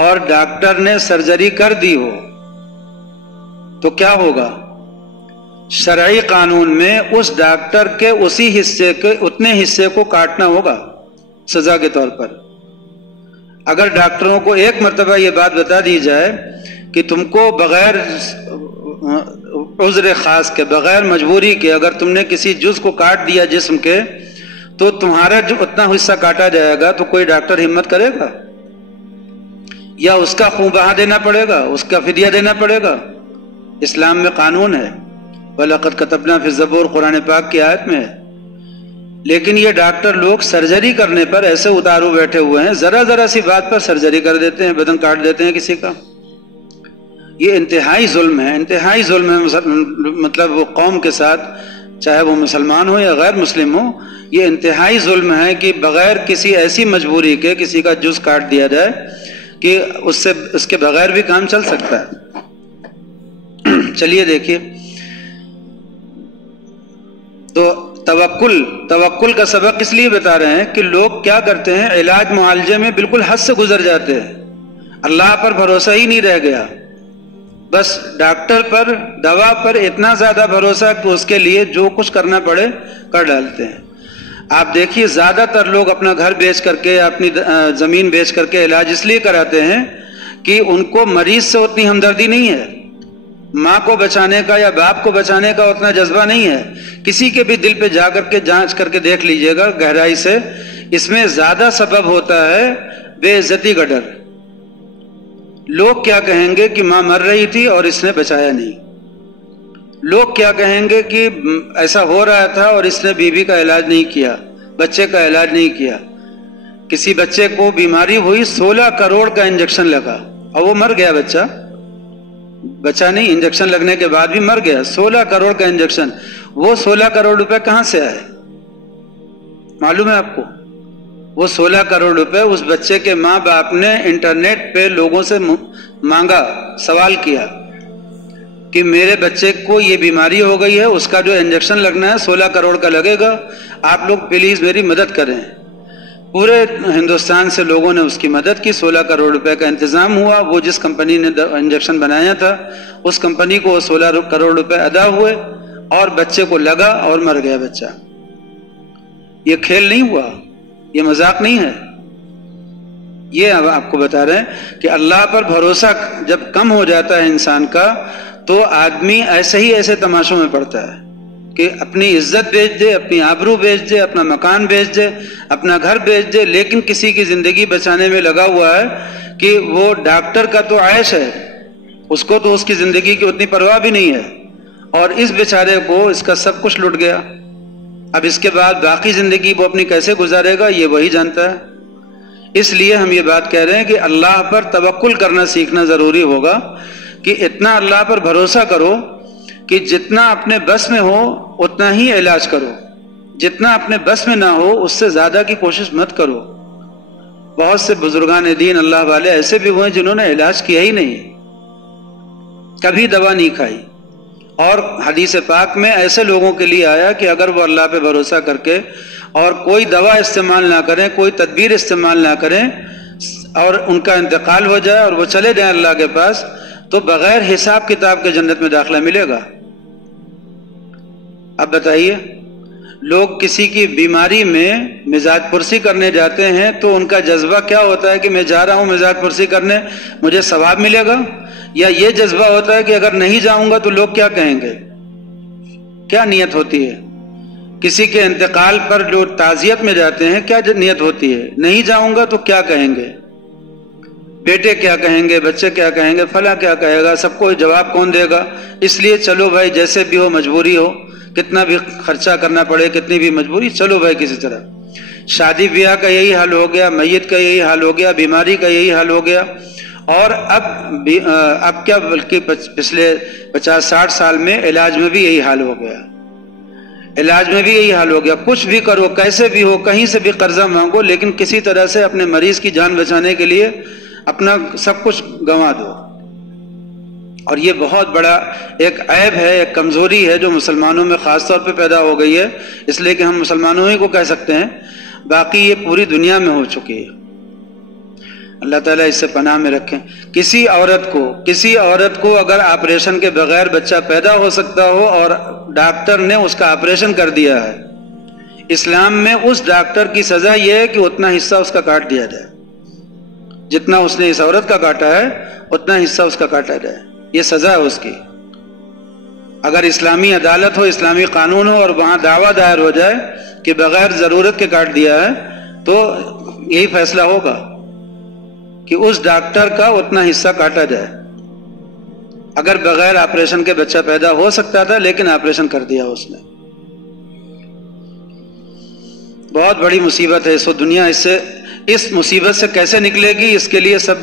اور ڈاکٹر نے سرجری کر دی ہو تو کیا ہوگا؟ شرعی قانون میں اس ڈاکٹر کے اسی حصے کے اتنے حصے کو کاٹنا ہوگا سزا کے طور پر۔ اگر ڈاکٹروں کو ایک مرتبہ یہ بات بتا دی جائے کہ تم کو بغیر عذر خاص کے، بغیر مجبوری کے، اگر تم نے کسی جز کو کاٹ دیا جسم کے تو تمہارا جو اتنا حصہ کاٹا جائے گا، تو کوئی ڈاکٹر ہمت کرے گا؟ یا اس کا خون بہا دینا پڑے گا، اس کا فدیہ دینا پڑے گا؟ اسلام میں قانون ہے، وَلَقَدْ كَتَبْنَا فِي الزَّبُورِ قرآن پاک کی آیت میں ہے۔ لیکن یہ ڈاکٹر لوگ سرجری کرنے پر ایسے اتارو بیٹھے ہوئے ہیں، ذرا ذرا سی بات پر سرجری کر دیتے ہیں، بدن کاٹ دیتے ہیں کسی کا۔ یہ انتہائی ظلم ہے، انتہائی ظلم ہے، مطلب وہ قوم کے ساتھ، چاہے وہ مسلمان ہو یا غیر مسلم ہو، یہ انتہائی ظلم ہے کہ بغیر کسی ایسی مجبوری کے کسی کا جز کاٹ دیا جائے کہ اس کے بغیر بھی کام چل سکتا ہے۔ چلیے دیکھیے، تو توکل کا سبق اس لیے بتا رہے ہیں کہ لوگ کیا کرتے ہیں، علاج معالجے میں بالکل حد سے گزر جاتے ہیں، اللہ پر بھروسہ ہی نہیں رہ گیا، بس ڈاکٹر پر، دوا پر اتنا زیادہ بھروسہ کہ اس کے لیے جو کچھ کرنا پڑے کر ڈالتے ہیں۔ آپ دیکھیے زیادہ تر لوگ اپنا گھر بیچ کر کے، اپنی زمین بیچ کر کے علاج اس لیے کراتے ہیں کہ ان کو مریض سے اتنی ہمدردی نہیں ہے، ماں کو بچانے کا یا باپ کو بچانے کا اتنا جذبہ نہیں ہے۔ کسی کے بھی دل پہ جا کر کے جانچ کر کے دیکھ لیجئے گا گہرائی سے، اس میں زیادہ سبب ہوتا ہے بے عزتی کا ڈر۔ لوگ کیا کہیں گے کہ ماں مر رہی تھی اور اس نے بچایا نہیں، لوگ کیا کہیں گے کہ ایسا ہو رہا تھا اور اس نے بیوی کا علاج نہیں کیا، بچے کا علاج نہیں کیا۔ کسی بچے کو بیماری ہوئی، 16 کروڑ کا انجیکشن لگا اور وہ مر گیا، بچہ نہیں، انجیکشن لگنے کے بعد بھی مر گیا۔ 16 کروڑ کا انجیکشن، وہ 16 کروڑ روپے کہاں سے آئے معلوم ہے آپ کو؟ وہ 16 کروڑ روپے اس بچے کے ماں باپ نے انٹرنیٹ پہ لوگوں سے مانگا، سوال کیا کہ میرے بچے کو یہ بیماری ہو گئی ہے، اس کا جو انجیکشن لگنا ہے 16 کروڑ کا لگے گا، آپ لوگ پلیز میری مدد کریں۔ پورے ہندوستان سے لوگوں نے اس کی مدد کی، 16 کروڑ روپے کا انتظام ہوا۔ وہ جس کمپنی نے انجیکشن بنایا تھا اس کمپنی کو 16 کروڑ روپے ادا ہوئے اور بچے کو لگا اور مر گیا بچہ۔ یہ کھیل نہیں ہوا، یہ مذاق نہیں ہے۔ یہ آپ کو بتا رہے ہیں کہ اللہ پر بھروسہ جب کم ہو جاتا ہے انسان کا تو آدمی ایسے ہی ایسے تماشوں میں پڑتا ہے کہ اپنی عزت بیچ دے، اپنی آبرو بیچ دے، اپنا مکان بیچ دے، اپنا گھر بیچ دے، لیکن کسی کی زندگی بچانے میں لگا ہوا ہے کہ وہ ڈاکٹر کا تو عیش ہے، اس کو تو اس کی زندگی کی اتنی پرواہ بھی نہیں ہے، اور اس بیچارے کو اس کا سب کچھ لٹ گیا۔ اب اس کے بعد باقی زندگی وہ اپنی کیسے گزارے گا یہ وہی جانتا ہے۔ اس لیے ہم یہ بات کہہ رہے ہیں کہ اللہ پر توکل کرنا سیکھنا ضروری ہوگا، کہ اتنا اللہ پر بھروسہ کرو کہ جتنا اپنے بس میں ہو اتنا ہی علاج کرو، جتنا اپنے بس میں نہ ہو اس سے زیادہ کی کوشش مت کرو۔ بہت سے بزرگان دین اللہ والے ایسے بھی ہوئے جنہوں نے علاج کیا ہی نہیں، کبھی دوا نہیں کھائی، اور حدیث پاک میں ایسے لوگوں کے لیے آیا کہ اگر وہ اللہ پہ بھروسہ کر کے اور کوئی دوا استعمال نہ کریں، کوئی تدبیر استعمال نہ کریں، اور ان کا انتقال ہو جائے اور وہ چلے جائیں اللہ کے پاس، تو بغیر حساب کتاب کے جنت میں داخلہ ملے گا۔ اب بتائیے، لوگ کسی کی بیماری میں مزاج پرسی کرنے جاتے ہیں تو ان کا جذبہ کیا ہوتا ہے کہ میں جا رہا ہوں مزاج پرسی کرنے، مجھے ثواب ملے گا؟ یا یہ جذبہ ہوتا ہے کہ اگر نہیں جاؤں گا تو لوگ کیا کہیں گے؟ کیا نیت ہوتی ہے؟ کسی کے انتقال پر جو تعزیت میں جاتے ہیں کیا نیت ہوتی ہے؟ نہیں جاؤں گا تو کیا کہیں گے، بیٹے کیا کہیں گے، بچے کیا کہیں گے، فلاں کیا کہے گا، سب کو جواب کون دے گا؟ اس لیے چلو بھائی جیسے بھی ہو، مجبوری ہو، کتنا بھی خرچہ کرنا پڑے، کتنی بھی مجبوری، چلو بھائی کسی طرح۔ شادی بیاہ کا یہی حال ہو گیا، میت کا یہی حال ہو گیا، بیماری کا یہی حال ہو گیا، اور اب کیا بلکہ پچھلے 50-60 سال میں علاج میں بھی یہی حال ہو گیا، علاج میں بھی یہی حال ہو گیا۔ کچھ بھی کرو، کیسے بھی ہو، کہیں سے بھی قرضہ مانگو، لیکن کسی طرح سے اپنے مریض کی جان بچانے کے لیے اپنا سب کچھ گنوا دو۔ اور یہ بہت بڑا ایک عیب ہے، ایک کمزوری ہے جو مسلمانوں میں خاص طور پہ پیدا ہو گئی ہے، اس لیے کہ ہم مسلمانوں ہی کو کہہ سکتے ہیں، باقی یہ پوری دنیا میں ہو چکی ہے۔ اللہ تعالیٰ اس سے پناہ میں رکھیں۔ کسی عورت کو اگر آپریشن کے بغیر بچہ پیدا ہو سکتا ہو اور ڈاکٹر نے اس کا آپریشن کر دیا ہے، اسلام میں اس ڈاکٹر کی سزا یہ ہے کہ اتنا حصہ اس کا کاٹ دیا جائے، جتنا اس نے اس عورت کا کاٹا ہے اتنا حصہ اس کا کاٹا جائے، یہ سزا ہے اس کی۔ اگر اسلامی عدالت ہو، اسلامی قانون ہو، اور وہاں دعویٰ دائر ہو جائے کہ بغیر ضرورت کے کاٹ دیا ہے، تو یہی فیصلہ ہوگا کہ اس ڈاکٹر کا اتنا حصہ کاٹا جائے۔ اگر بغیر آپریشن کے بچہ پیدا ہو سکتا تھا لیکن آپریشن کر دیا اس نے، بہت بڑی مصیبت ہے۔ سو دنیا اس مصیبت سے کیسے نکلے گی، اس کے لیے سب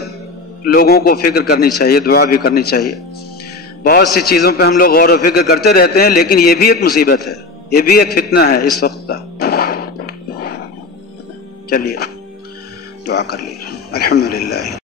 لوگوں کو فکر کرنی چاہیے، دعا بھی کرنی چاہیے۔ بہت سی چیزوں پہ ہم لوگ غور و فکر کرتے رہتے ہیں، لیکن یہ بھی ایک مصیبت ہے، یہ بھی ایک فتنہ ہے اس وقت کا۔ چلیے دعا کر لیجیے۔ الحمدللہ۔